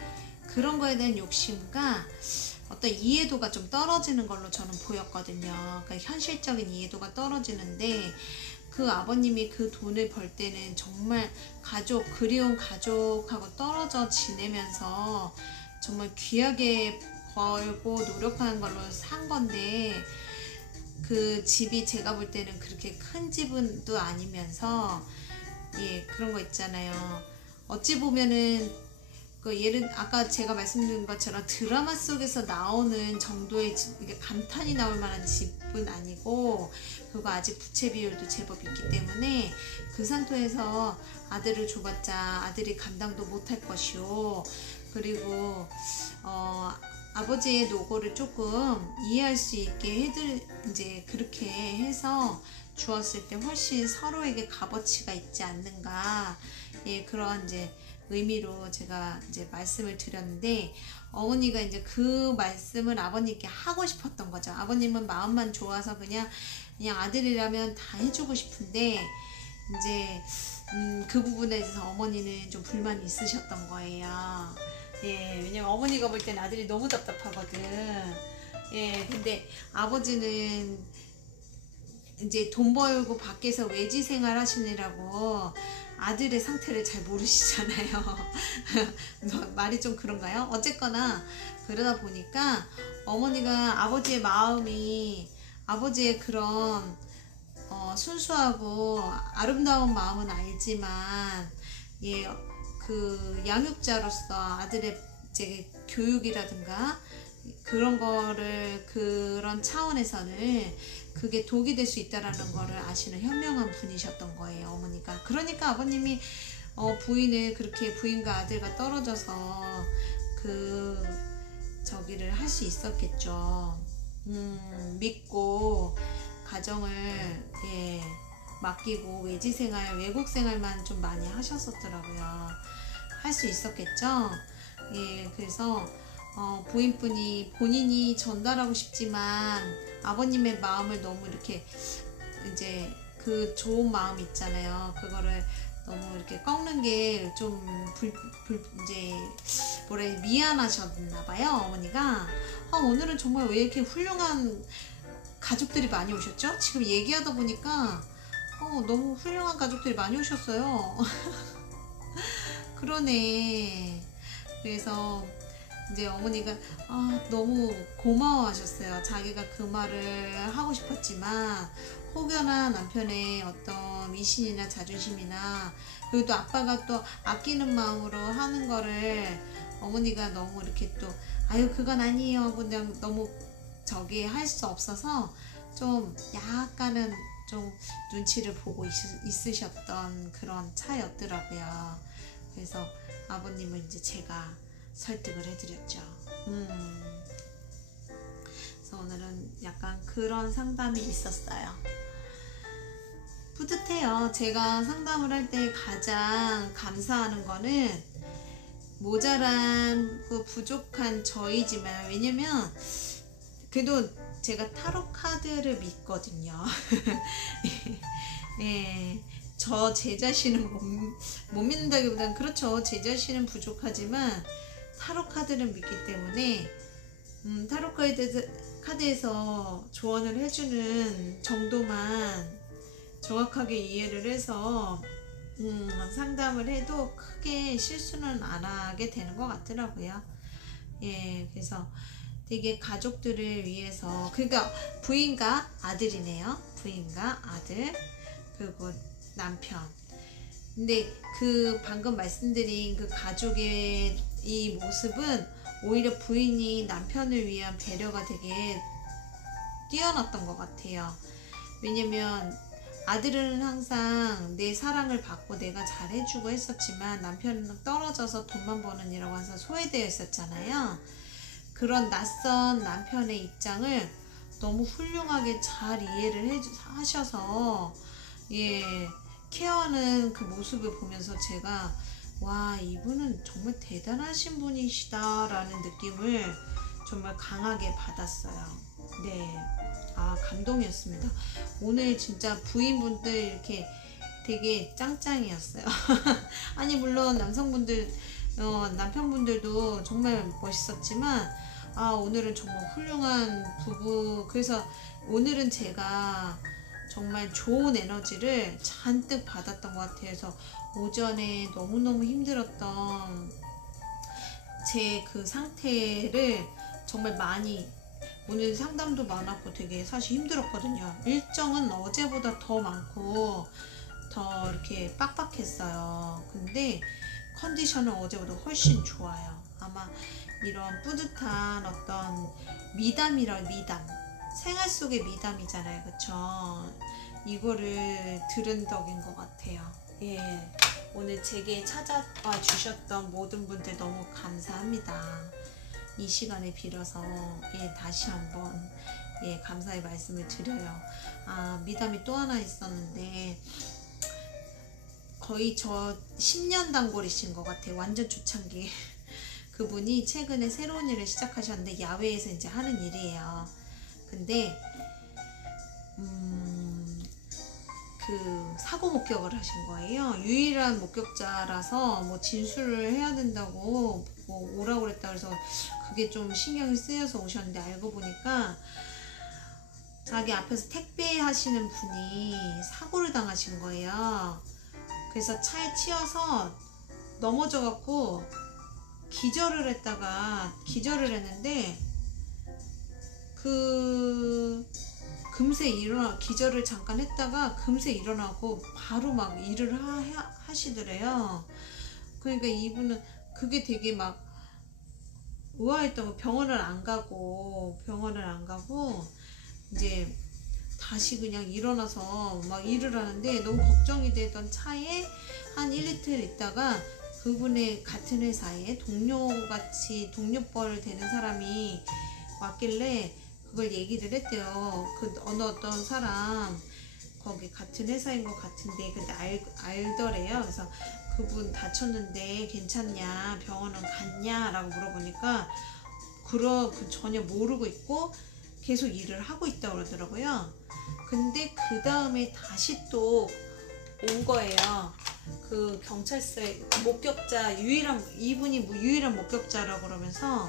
그런 거에 대한 욕심과 어떤 이해도가 좀 떨어지는 걸로 저는 보였거든요. 그러니까 현실적인 이해도가 떨어지는데, 그 아버님이 그 돈을 벌 때는 정말 그리운 가족하고 떨어져 지내면서 정말 귀하게 벌고 노력하는 걸로 산 건데, 그 집이 제가 볼 때는 그렇게 큰 집은도 아니면서 그런 거 있잖아요. 어찌 보면은 아까 제가 말씀드린 것처럼 드라마 속에서 나오는 정도의 이게 감탄이 나올 만한 집은 아니고, 그리고 아직 부채 비율도 제법 있기 때문에 그 상태에서 아들을 줘봤자 아들이 감당도 못할 것이요. 그리고 아버지의 노고를 조금 이해할 수 있게 이제 그렇게 해서 주었을 때 훨씬 서로에게 값어치가 있지 않는가, 그런 이제 의미로 제가 이제 말씀을 드렸는데, 어머니가 이제 그 말씀을 아버님께 하고 싶었던 거죠. 아버님은 마음만 좋아서 그냥 아들이라면 다 해주고 싶은데, 이제 그 부분에 대해서 어머니는 좀 불만이 있으셨던 거예요. 왜냐면 어머니가 볼 땐 아들이 너무 답답하거든. 근데 아버지는 이제 돈 벌고 밖에서 외지 생활 하시느라고 아들의 상태를 잘 모르시잖아요. 말이 좀 그런가요? 어쨌거나 그러다 보니까 어머니가 아버지의 마음이, 아버지의 그런 순수하고 아름다운 마음은 알지만, 그 양육자로서 아들의 이제 교육이라든가 그런 거를, 그런 차원에서는 그게 독이 될 수 있다라는 거를 아시는 현명한 분이셨던 거예요, 어머니가. 그러니까 아버님이 부인과 아들과 떨어져서 저기를 할 수 있었겠죠. 믿고 가정을 맡기고 외국 생활만 좀 많이 하셨었더라고요. 할 수 있었겠죠. 그래서 부인분이 본인이 전달하고 싶지만 아버님의 마음을 너무 이렇게 이제 그 좋은 마음 있잖아요. 그거를 너무 이렇게 꺾는 게 좀 이제 미안하셨나봐요, 어머니가. 오늘은 정말 왜 이렇게 훌륭한 가족들이 많이 오셨죠? 지금 얘기하다 보니까 너무 훌륭한 가족들이 많이 오셨어요. 그러네. 그래서 이제 어머니가 너무 고마워하셨어요. 자기가 그 말을 하고 싶었지만 혹여나 남편의 어떤 미신이나 자존심이나 그리고 또 아빠가 또 아끼는 마음으로 하는 거를 어머니가 너무 이렇게 또 아유 그건 아니에요 그냥 너무 저기 할 수 없어서 좀 약간은 좀 눈치를 보고 있으셨던 그런 차였더라고요. 그래서 아버님은 이제 제가 설득을 해드렸죠. 그래서 오늘은 약간 그런 상담이 있었어요. 뿌듯해요. 제가 상담을 할 때 가장 감사하는 거는 모자란 그 부족한 저이지만 왜냐면 그래도 제가 타로 카드를 믿거든요. 예, 저 제 자신은 못 믿는다기보다는 그렇죠. 제 자신은 부족하지만 타로 카드를 믿기 때문에 타로 카드에서 조언을 해주는 정도만 정확하게 이해를 해서 상담을 해도 크게 실수는 안 하게 되는 것 같더라고요. 예, 그래서 되게 가족들을 위해서 그러니까 부인과 아들이네요. 부인과 아들 그리고 남편. 근데 그 방금 말씀드린 그 가족의 이 모습은 오히려 부인이 남편을 위한 배려가 되게 뛰어났던 것 같아요. 왜냐면 아들은 항상 내 사랑을 받고 내가 잘해주고 했었지만 남편은 떨어져서 돈만 버는 일이라고 해서 소외되어 있었잖아요. 그런 낯선 남편의 입장을 너무 훌륭하게 잘 이해를 하셔서 예, 케어하는 그 모습을 보면서 제가 와 이분은 정말 대단하신 분이시다 라는 느낌을 정말 강하게 받았어요. 네, 감동이었습니다. 오늘 진짜 부인분들 이렇게 되게 짱짱이었어요. 아니 물론 남성분들 남편분들도 정말 멋있었지만 오늘은 정말 훌륭한 부부. 그래서 오늘은 제가 정말 좋은 에너지를 잔뜩 받았던 것 같아요. 그래서 오전에 너무너무 힘들었던 제 그 상태를 정말 많이 오늘 상담도 많았고 되게 사실 힘들었거든요. 일정은 어제보다 더 많고 더 이렇게 빡빡했어요. 근데 컨디션은 어제보다 훨씬 좋아요. 아마 이런 뿌듯한 어떤 미담이라 미담 생활 속의 미담이잖아요. 그쵸? 이거를 들은 덕인 것 같아요. 예, 오늘 제게 찾아와 주셨던 모든 분들 너무 감사합니다. 이 시간에 빌어서 다시 한번 감사의 말씀을 드려요. 미담이 또 하나 있었는데 거의 저 10년 단골이신 것 같아요. 완전 초창기. 그분이 최근에 새로운 일을 시작하셨는데 야외에서 이제 하는 일이에요. 근데 그 사고 목격을 하신 거예요. 유일한 목격자라서 뭐 진술을 해야 된다고 뭐 오라고 그랬다 그래서 그게 좀 신경이 쓰여서 오셨는데 알고 보니까 자기 앞에서 택배 하시는 분이 사고를 당하신 거예요. 그래서 차에 치여서 넘어져 갖고 기절을 했는데 금세 기절을 잠깐 했다가 금세 일어나고 바로 막 일을 하시더래요. 그러니까 이분은 그게 되게 막 의아했던 거. 병원을 안 가고 이제 다시 그냥 일어나서 막 일을 하는데 너무 걱정이 되던 차에 한 1이틀 있다가 그분의 같은 회사에 동료뻘 되는 사람이 왔길래 그걸 얘기를 했대요. 그 어떤 사람 거기 같은 회사인 것 같은데 근데 알더래요. 그래서 그분 다쳤는데 괜찮냐 병원은 갔냐 라고 물어보니까 전혀 모르고 있고 계속 일을 하고 있다고 그러더라고요. 근데 그 다음에 다시 또 온 거예요. 그 경찰서에 이분이 유일한 목격자라고 그러면서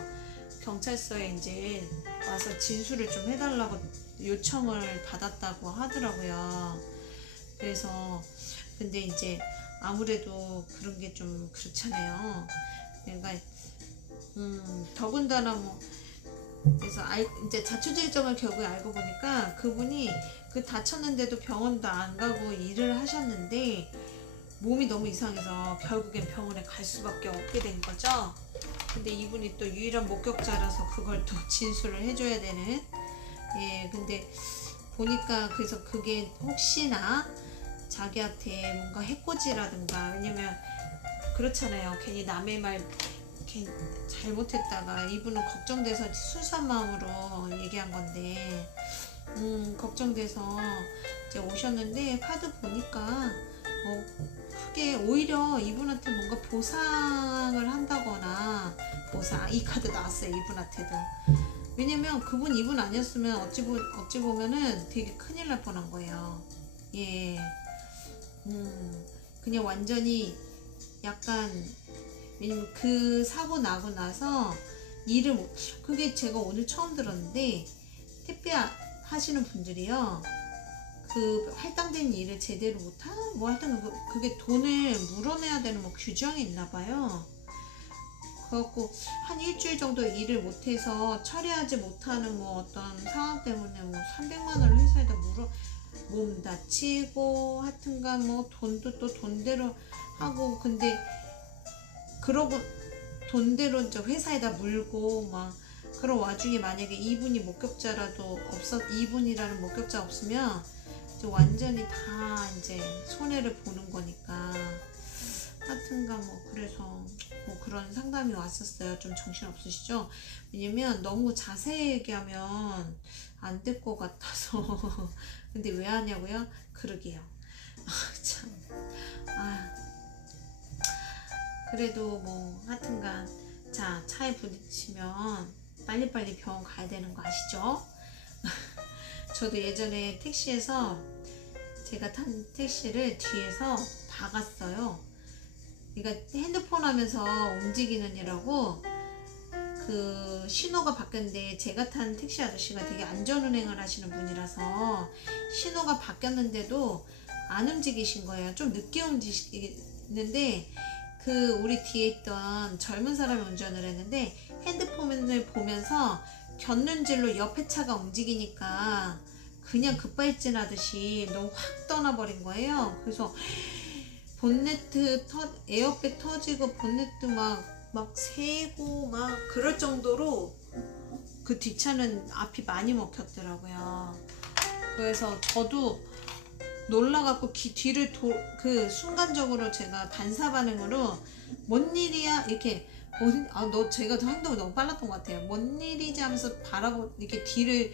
경찰서에 이제 와서 진술을 좀 해달라고 요청을 받았다고 하더라고요. 그래서 근데 이제 아무래도 그런 게 좀 그렇잖아요. 그러니까 더군다나 뭐 그래서 이제 자초지종을 결국에 알고 보니까 그분이 그 다쳤는데도 병원도 안 가고 일을 하셨는데 몸이 너무 이상해서 결국엔 병원에 갈 수밖에 없게 된 거죠. 근데 이분이 또 유일한 목격자라서 그걸 또 진술을 해줘야 되는. 예, 근데 보니까 그래서 그게 혹시나 자기한테 뭔가 해코지라든가, 왜냐면 그렇잖아요. 괜히 남의 말 괜히 잘못했다가 이분은 걱정돼서 순수한 마음으로 얘기한 건데 걱정돼서 이제 오셨는데 카드 보니까 크게 오히려 이분한테 뭔가 보상을 한다거나, 보상, 이 카드 나왔어요. 이분한테도. 왜냐면 그분 이분 아니었으면 어찌 보면은 되게 큰일 날 뻔한 거예요. 예. 그냥 완전히 약간, 왜냐면 그 사고 나고 나서 일을 그게 제가 오늘 처음 들었는데, 택배 하시는 분들이요, 그 할당된 일을 제대로 못하는 뭐 하여튼 그게 돈을 물어내야 되는 뭐 규정이 있나 봐요. 그래갖고 한 일주일 정도 일을 못해서 처리하지 못하는 뭐 어떤 상황 때문에 뭐 300만 원을 회사에다 몸 다치고 하여튼간 뭐 돈도 또 돈대로 하고, 근데 그러고 돈대로 이제 회사에다 물고 막 그런 와중에 만약에 이분이 목격자라도 이분이라는 목격자 없으면 이제 완전히 다 이제 손해를 보는 거니까. 하여튼간 뭐 그래서 뭐 그런 상담이 왔었어요. 좀 정신 없으시죠? 왜냐면 너무 자세히 얘기하면 안 될 것 같아서. 근데 왜 하냐고요? 그러게요. 참. 그래도 뭐 하여튼간, 자, 차에 부딪히면 빨리빨리 병원 가야 되는 거 아시죠? 저도 예전에 택시에서 제가 탄 택시를 뒤에서 박았어요. 그러니까 핸드폰 하면서 움직이는 이라고 그 신호가 바뀌었는데, 제가 탄 택시 아저씨가 되게 안전운행을 하시는 분이라서 신호가 바뀌었는데도 안 움직이신 거예요. 좀 늦게 움직이는데, 그 우리 뒤에 있던 젊은 사람이 운전을 했는데 핸드폰을 보면서 곁눈질로 옆에 차가 움직이니까 그냥 급발진하듯이 너무 확 떠나버린 거예요. 그래서 본네트 에어백 터지고 본네트 막 새고 막 그럴 정도로 그 뒷차는 앞이 많이 먹혔더라고요. 그래서 저도 놀라갖고 뒤를 그 순간적으로 제가 반사 반응으로 뭔 일이야 이렇게 제가 행동이 너무 빨랐던 것 같아요. 뭔 일이지 하면서 이렇게 뒤를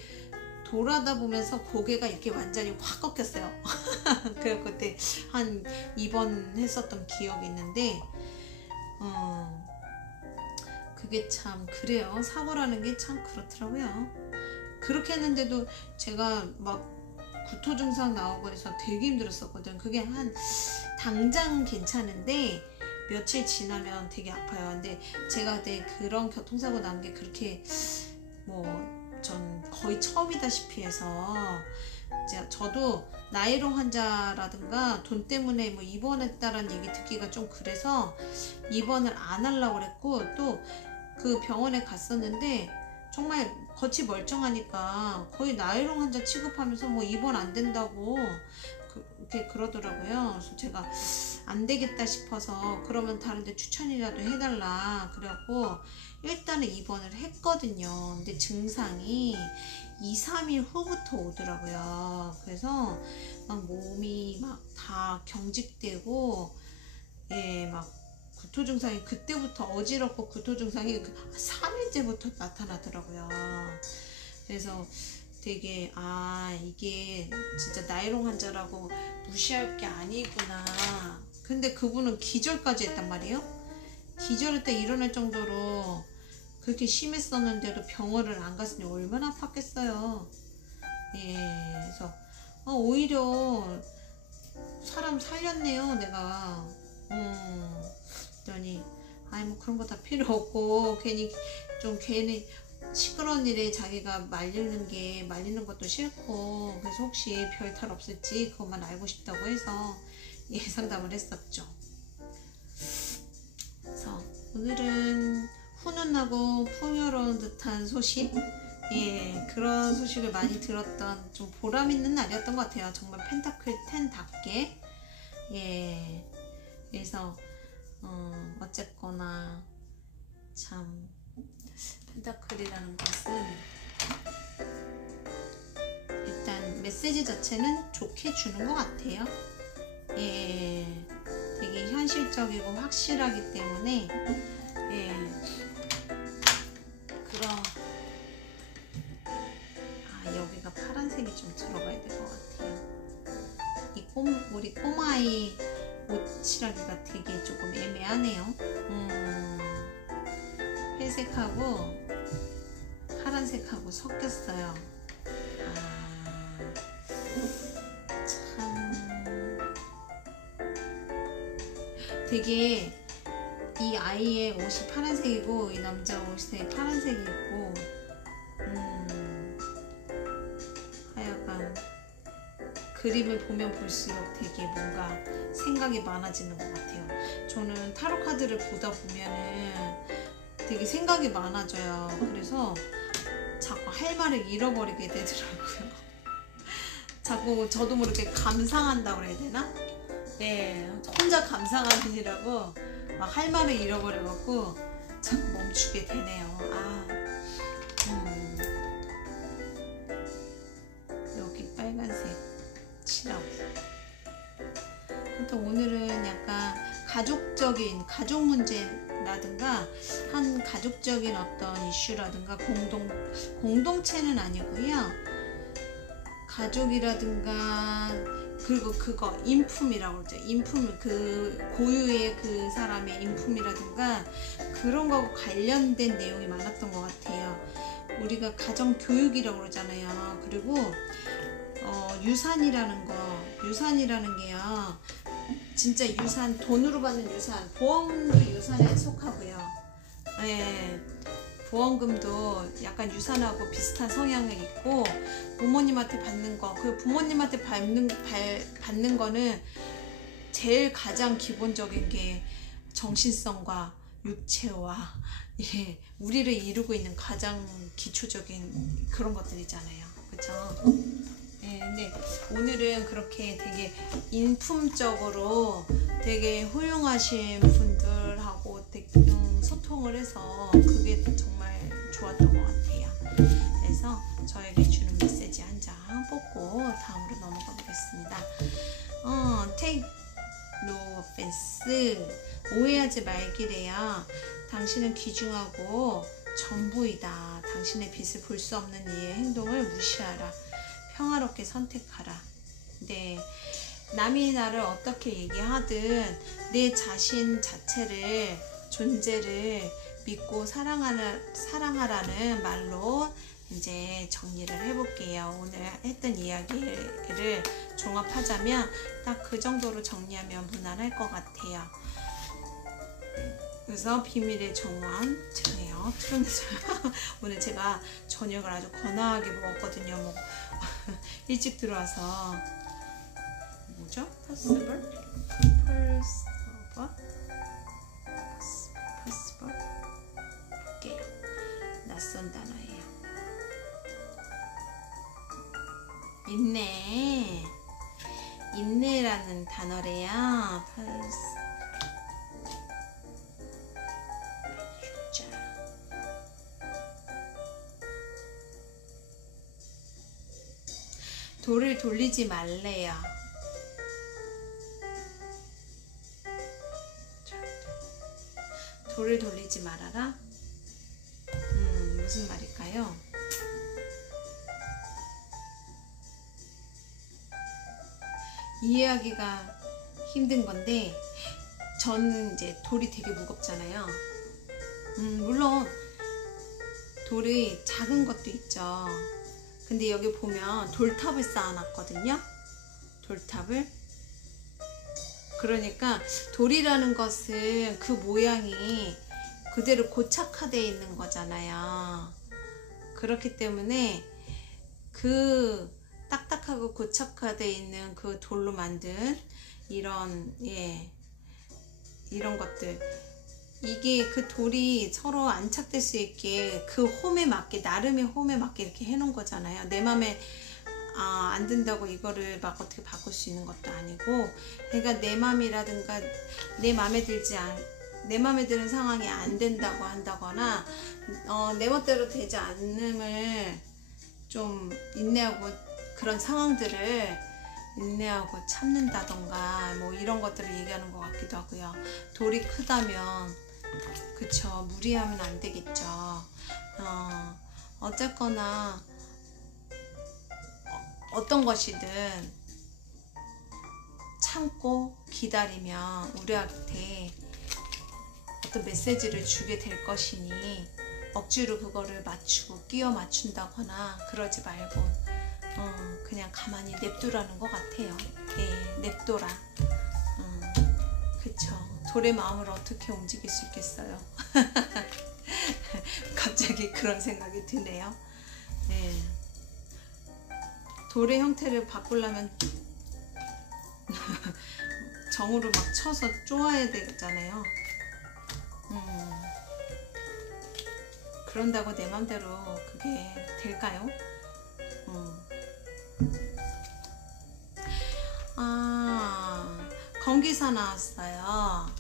돌아다 보면서 고개가 이렇게 완전히 확 꺾였어요. 그래서 그때 한 2번 했었던 기억이 있는데, 그게 참 그래요. 사고라는 게 참 그렇더라고요. 그렇게 했는데도 제가 막 구토 증상 나오고 해서 되게 힘들었었거든. 그게 당장 괜찮은데 며칠 지나면 되게 아파요. 근데 제가 그때 그런 교통사고 난 게 그렇게 전 거의 처음이다시피 해서, 저도 나이로 환자라든가 돈 때문에 뭐 입원했다라는 얘기 듣기가 좀 그래서 입원을 안 하려고 그랬고, 또 그 병원에 갔었는데 정말 겉이 멀쩡하니까 거의 나이로 환자 취급하면서 뭐 입원 안 된다고 그렇게 그러더라고요. 그래서 제가 안 되겠다 싶어서 그러면 다른데 추천이라도 해달라 그래갖고 일단은 입원을 했거든요. 근데 증상이 2, 3일 후부터 오더라고요. 그래서 막 몸이 막 다 경직되고, 예, 막 구토 증상이 그때부터 어지럽고 구토 증상이 3일째부터 나타나더라고요. 그래서 되게 이게 진짜 나이롱 환자라고 무시할 게 아니구나. 근데 그분은 기절까지 했단 말이에요. 기절을 때 일어날 정도로 그렇게 심했었는데도 병원을 안 갔으니 얼마나 아팠겠어요. 예, 그래서 오히려 사람 살렸네요, 내가. 그러니 뭐 그런 거 다 필요 없고, 괜히 시끄러운 일에 자기가 말리는 것도 싫고, 그래서 혹시 별 탈 없을지 그것만 알고 싶다고 해서 상담을 했었죠. 그래서 오늘은 훈훈하고 풍요로운 듯한 소식, 예, 그런 소식을 많이 들었던 좀 보람 있는 날이었던 것 같아요. 정말 펜타클 10답게. 예, 그래서 어쨌거나 참 펜타클이라는 것은 일단 메시지 자체는 좋게 주는 것 같아요. 예, 되게 현실적이고 확실하기 때문에, 예, 그런, 여기가 파란색이 좀 들어가야 될 것 같아요. 우리 꼬마아이 옷칠하기가 되게 조금 애매하네요. 회색하고 파란색하고 섞였어요. 참 되게 이 아이의 옷이 파란색이고 이 남자 옷에 파란색이 있고 하여간 그림을 보면 볼수록 되게 뭔가 생각이 많아지는 것 같아요. 저는 타로 카드를 보다 보면은 되게 생각이 많아져요. 그래서 자꾸 할 말을 잃어버리게 되더라고요. 자꾸 저도 모르게 감상한다고 해야 되나? 네, 혼자 감상하느라고 막 할 말을 잃어버려갖고 자꾸 멈추게 되네요. 여기 빨간색 칠하고. 하여튼 오늘은 약간 가족 문제라든가 한 가족적인 어떤 이슈라든가 공동체는 아니고요. 가족이라든가 그리고 그거 인품이라고 그러죠. 인품, 그 고유의 그 사람의 인품이라든가 그런 거하고 관련된 내용이 많았던 것 같아요. 우리가 가정 교육이라고 그러잖아요. 그리고 유산이라는 게요. 진짜 유산, 돈으로 받는 유산, 보험도 유산에 속하고요. 예, 보험금도 약간 유산하고 비슷한 성향이 있고, 부모님한테 받는 거, 그 부모님한테 받는 거는 제일 가장 기본적인 게 정신성과 육체와, 예, 우리를 이루고 있는 가장 기초적인 그런 것들이잖아요. 그쵸? 예, 근데 오늘은 그렇게 되게 인품적으로 되게 훌륭하신 분들하고 소통을 해서 그게 정말 좋았던 것 같아요. 그래서 저에게 주는 메시지 한 장 뽑고 다음으로 넘어가 보겠습니다. Take no offense. 오해하지 말기래요. 당신은 귀중하고 전부이다. 당신의 빛을 볼 수 없는 이의 행동을 무시하라. 평화롭게 선택하라. 네, 남이 나를 어떻게 얘기하든 내 자신 자체를, 존재를 믿고 사랑하라는 말로 이제 정리를 해볼게요. 오늘 했던 이야기를 종합하자면 딱 그 정도로 정리하면 무난할 것 같아요. 그래서 비밀의 정원 트네요. 오늘 제가 저녁을 아주 거나하게 먹었거든요. 일찍 들어와서 뭐죠? possible 볼게요. 낯선 단어예요. 인내라는 단어래요. 돌을 돌리지 말래요. 돌을 돌리지 말아라? 무슨 말일까요? 이해하기가 힘든 건데, 저는 이제 돌이 되게 무겁잖아요. 물론 돌이 작은 것도 있죠. 근데 여기 보면 돌탑을 쌓아놨거든요. 돌탑을. 그러니까 돌이라는 것은 그 모양이 그대로 고착화되어 있는 거잖아요. 그렇기 때문에 그 딱딱하고 고착화되어 있는 그 돌로 만든 이런, 예, 이런 것들, 이게 그 돌이 서로 안착될 수 있게 그 홈에 맞게, 나름의 홈에 맞게 이렇게 해놓은 거잖아요. 내 맘에 안 된다고 이거를 막 어떻게 바꿀 수 있는 것도 아니고, 그러니까 내 맘이라든가 내 맘에 드는 상황이 안 된다고 한다거나 내 멋대로 되지 않음을 좀 인내하고, 그런 상황들을 인내하고 참는다던가 뭐 이런 것들을 얘기하는 것 같기도 하고요. 돌이 크다면 그쵸, 무리하면 안 되겠죠. 어쨌거나 어떤 것이든 참고 기다리면 우리한테 어떤 메시지를 주게 될 것이니, 억지로 그거를 맞추고 끼워 맞춘다거나 그러지 말고 그냥 가만히 냅두라는 것 같아요. 예, 냅둬라. 그쵸. 돌의 마음을 어떻게 움직일 수 있겠어요. 갑자기 그런 생각이 드네요. 예. 돌의 형태를 바꾸려면 정으로 막 쳐서 쪼아야 되잖아요. 그런다고 내 맘대로 그게 될까요? 건기사 나왔어요.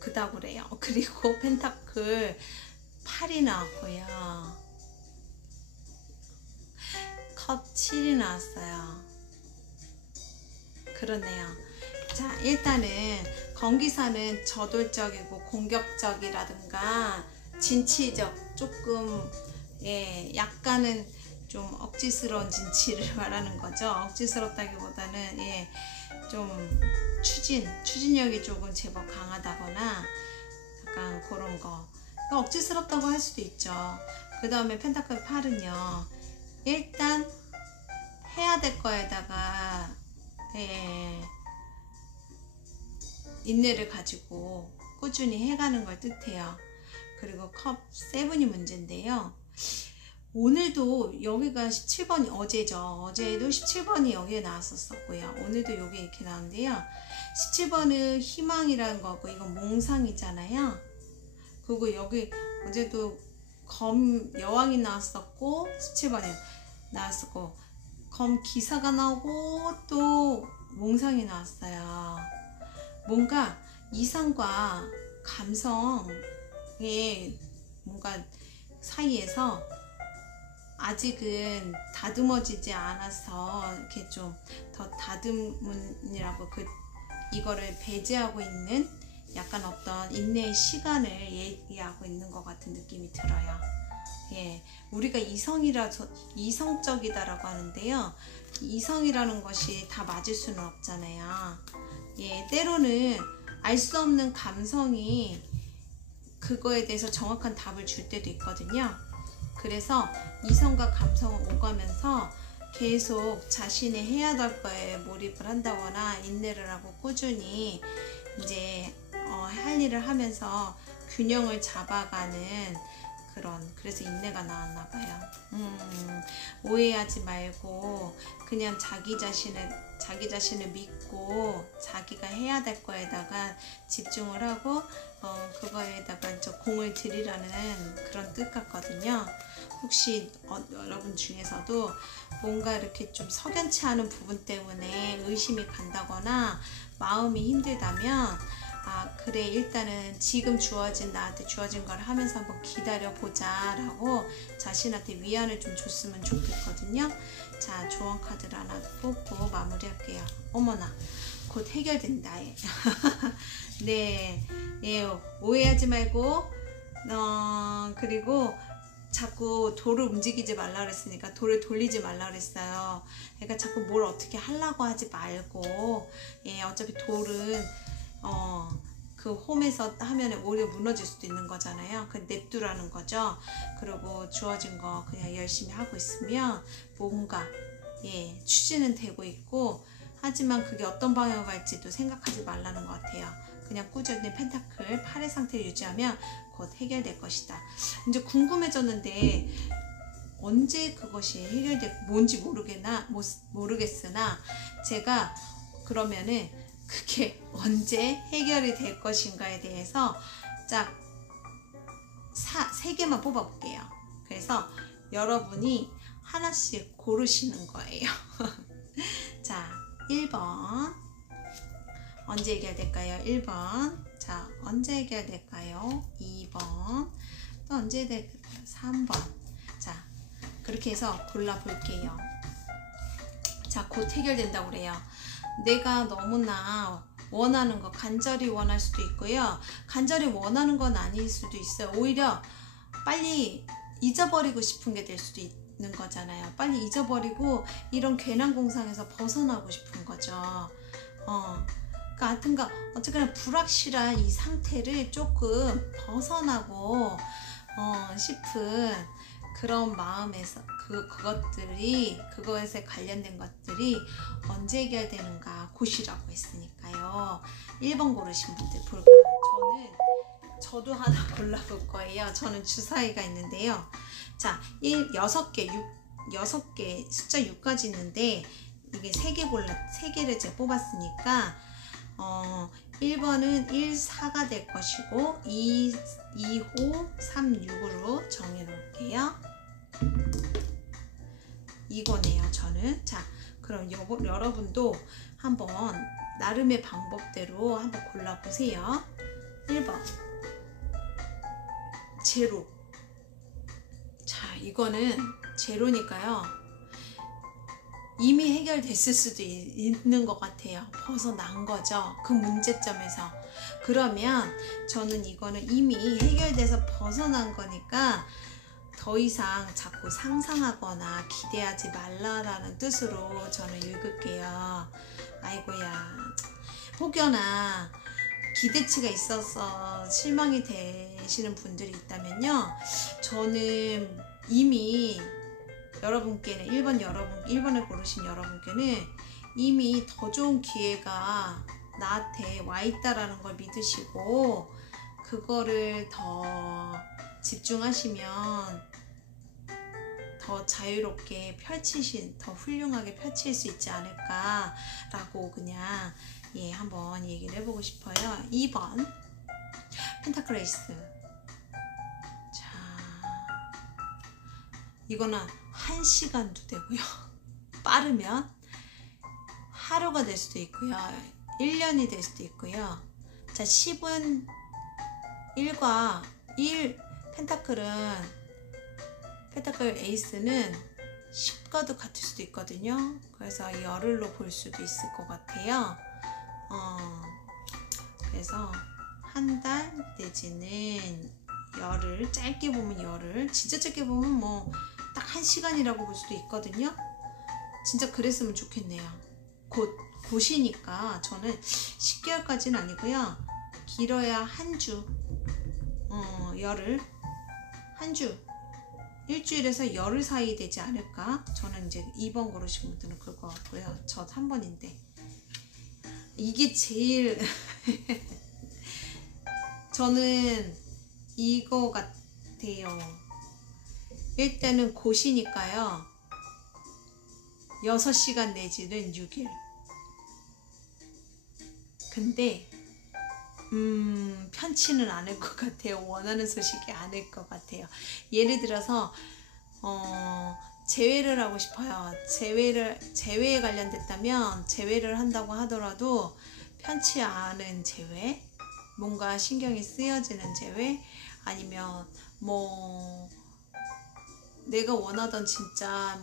그다구래요. 그리고 펜타클 8이 나왔고요. 컵 7이 나왔어요. 그러네요. 자, 일단은 건기사는 저돌적이고 공격적이라든가 진취적, 조금 약간은 좀 억지스러운 진취를 말하는 거죠. 억지스럽다기보다는 좀 추진력이 조금 제법 강하다거나 약간 그런 거. 억지스럽다고 할 수도 있죠. 그 다음에 펜타클 8은요. 일단 해야 될 거에다가 인내를 가지고 꾸준히 해가는 걸 뜻해요. 그리고 컵 7이 문제인데요. 오늘도 여기가 17번이 어제죠. 어제도 17번이 여기에 나왔었고요. 오늘도 여기 이렇게 나오는데요. 17번은 희망이라는 거고, 이건 몽상이잖아요. 그리고 여기 어제도 검 여왕이 나왔었고, 17번이 나왔었고, 검 기사가 나오고 또 몽상이 나왔어요. 뭔가 이상과 감성의 뭔가 사이에서 아직은 다듬어지지 않아서 이렇게 좀 더 다듬은이라고 이거를 배제하고 있는 약간 어떤 인내의 시간을 얘기하고 있는 것 같은 느낌이 들어요. 우리가 이성적이다라고 하는데요. 이성이라는 것이 다 맞을 수는 없잖아요. 때로는 알 수 없는 감성이 그거에 대해서 정확한 답을 줄 때도 있거든요. 그래서 이성과 감성을 오가면서 계속 자신의 해야 될 거에 몰입을 한다거나 인내를 하고 꾸준히 이제 할 일을 하면서 균형을 잡아가는 그래서 인내가 나왔나 봐요. 오해하지 말고 그냥 자기 자신을 믿고 자기가 해야 될 거에다가 집중을 하고 그거에다가 공을 들이라는 그런 뜻 같거든요. 혹시 여러분 중에서도 뭔가 이렇게 좀 석연치 않은 부분 때문에 의심이 간다거나 마음이 힘들다면, 그래, 일단은 지금 나한테 주어진 걸 하면서 한번 기다려보자 라고 자신한테 위안을 좀 줬으면 좋겠거든요. 자, 조언 카드를 하나 뽑고 마무리할게요. 어머나, 곧 해결된다. 네, 오해하지 말고 그리고 자꾸 돌을 움직이지 말라 그랬으니까 돌을 돌리지 말라 그랬어요. 그러니까 자꾸 뭘 어떻게 하려고 하지 말고, 어차피 돌은 그 홈에서 하면 오히려 무너질 수도 있는 거잖아요. 그 냅두라는 거죠. 그리고 주어진 거 그냥 열심히 하고 있으면 뭔가 추진은 되고 있고, 하지만 그게 어떤 방향으로 갈지도 생각하지 말라는 것 같아요. 그냥 꾸준히 펜타클 8의 상태를 유지하면 곧 해결될 것이다. 이제 궁금해졌는데 언제 그것이 해결될 뭔지 모르겠으나 제가 그러면은 그게 언제 해결이 될 것인가에 대해서 짝 3개만 뽑아 볼게요. 그래서 여러분이 하나씩 고르시는 거예요. 자, 1번 언제 해결될까요? 1번. 자, 언제 해결될까요? 2번. 또 언제 해결될까요? 3번. 자, 그렇게 해서 골라볼게요. 자, 곧 해결된다고 그래요. 내가 너무나 원하는 거 간절히 원할 수도 있고요. 간절히 원하는 건 아닐 수도 있어요. 오히려 빨리 잊어버리고 싶은 게 될 수도 있는 거잖아요. 빨리 잊어버리고 이런 괜한 공상에서 벗어나고 싶은 거죠. 그러니까 하여튼가 어쨌거나 불확실한 이 상태를 조금 벗어나고 싶은 그런 마음에서 그것에 관련된 것들이 언제 해결되는가 고시라고 했으니까요. 1번 고르신 분들 볼까요? 저도 하나 골라볼 거예요. 저는 주사위가 있는데요. 자, 6개 숫자 6까지 있는데 이게 3개를 제가 뽑았으니까 1번은 1, 4가 될 것이고 2, 5, 3, 6으로 정해 놓을게요. 이거네요, 저는. 자, 그럼 여러분도 한번 나름의 방법대로 한번 골라보세요. 1번 제로. 자, 이거는 제로니까요. 이미 해결됐을 수도 있는 것 같아요. 벗어난 거죠. 그 문제점에서. 그러면 저는 이거는 이미 해결돼서 벗어난 거니까 더 이상 자꾸 상상하거나 기대하지 말라라는 뜻으로 저는 읽을게요. 아이고야. 혹여나 기대치가 있어서 실망이 되시는 분들이 있다면요. 저는 이미 여러분께는 1번을 고르신 여러분께는 이미 더 좋은 기회가 나한테 와 있다라는 걸 믿으시고 그거를 더 집중하시면 더 자유롭게 더 훌륭하게 펼칠 수 있지 않을까라고 그냥 한번 얘기를 해보고 싶어요. 2번 펜타클 에이스. 자, 이거는 1시간도 되고요. 빠르면 하루가 될 수도 있고요. 1년이 될 수도 있고요. 자, 10은 1과 1 펜타클 에이스는 10과도 같을 수도 있거든요. 그래서 열흘로 볼 수도 있을 것 같아요. 그래서 한 달 내지는 열흘, 짧게 보면 열흘, 진짜 짧게 보면 뭐 딱 1시간이라고 볼 수도 있거든요. 진짜 그랬으면 좋겠네요. 곧이니까 저는 10개월까지는 아니고요. 길어야 한 주, 열흘, 한 주, 일주일에서 열흘 사이 되지 않을까? 저는 이제 2번 고르신 분들은 그거 같고요. 저 3번인데 이게 제일 저는 이거 같아요. 일단은 곧이니까요. 6시간 내지는 6일. 근데 편치는 않을 것 같아요. 원하는 소식이 아닐 것 같아요. 예를 들어서 재회를 하고 싶어요. 재회에 관련됐다면 재회를 한다고 하더라도 편치 않은 재회, 뭔가 신경이 쓰여지는 재회, 아니면 뭐 내가 원하던 진짜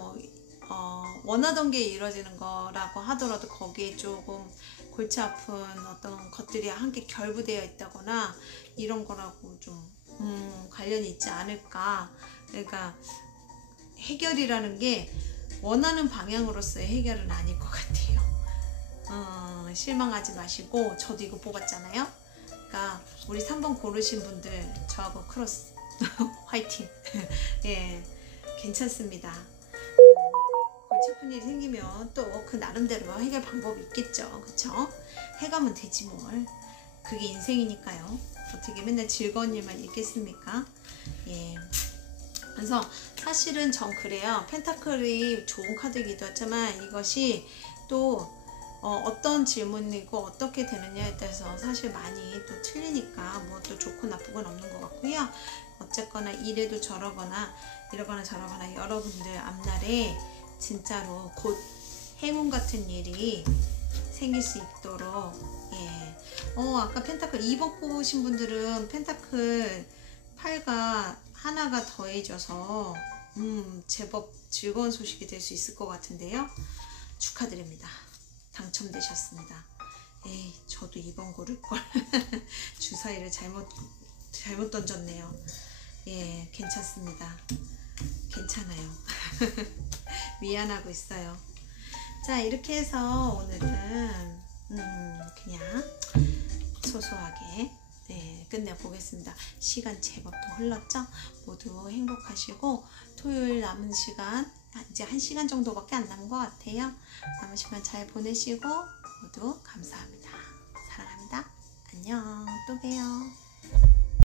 원하던 게 이루어지는 거라고 하더라도 거기에 조금 골치 아픈 어떤 것들이 함께 결부되어 있다거나 이런 거라고 좀 관련이 있지 않을까. 그러니까 해결이라는 게 원하는 방향으로서의 해결은 아닐 것 같아요. 실망하지 마시고, 저도 이거 뽑았잖아요. 그러니까 우리 3번 고르신 분들 저하고 크로스 화이팅. 예, 괜찮습니다. 골치 아픈 일이 생기면 또 그 나름대로 해결 방법이 있겠죠. 그쵸? 해가면 되지 뭘. 그게 인생이니까요. 어떻게 맨날 즐거운 일만 있겠습니까? 예. 그래서 사실은 전 그래요. 펜타클이 좋은 카드이기도 하지만 이것이 또 어떤 질문이고 어떻게 되느냐에 따라서 사실 많이 또 틀리니까 뭐 또 좋고 나쁘건 없는 것 같고요. 어쨌거나 이래도 저러거나 이러거나 저러거나 여러분들 앞날에 진짜로 곧 행운 같은 일이 생길 수 있도록 예. 아까 펜타클 2번 뽑으신 분들은 펜타클 8가 하나가 더해져서 제법 즐거운 소식이 될 수 있을 것 같은데요. 축하드립니다. 당첨되셨습니다. 에이, 저도 2번 고를걸. 주사위를 잘못 던졌네요. 예, 괜찮습니다. 괜찮아요. 미안하고 있어요. 자, 이렇게 해서 오늘은 그냥 소소하게 끝내보겠습니다. 시간 제법 또 흘렀죠? 모두 행복하시고 토요일 남은 시간 이제 1시간 정도밖에 안 남은 것 같아요. 남은 시간 잘 보내시고 모두 감사합니다. 사랑합니다. 안녕. 또 봬요.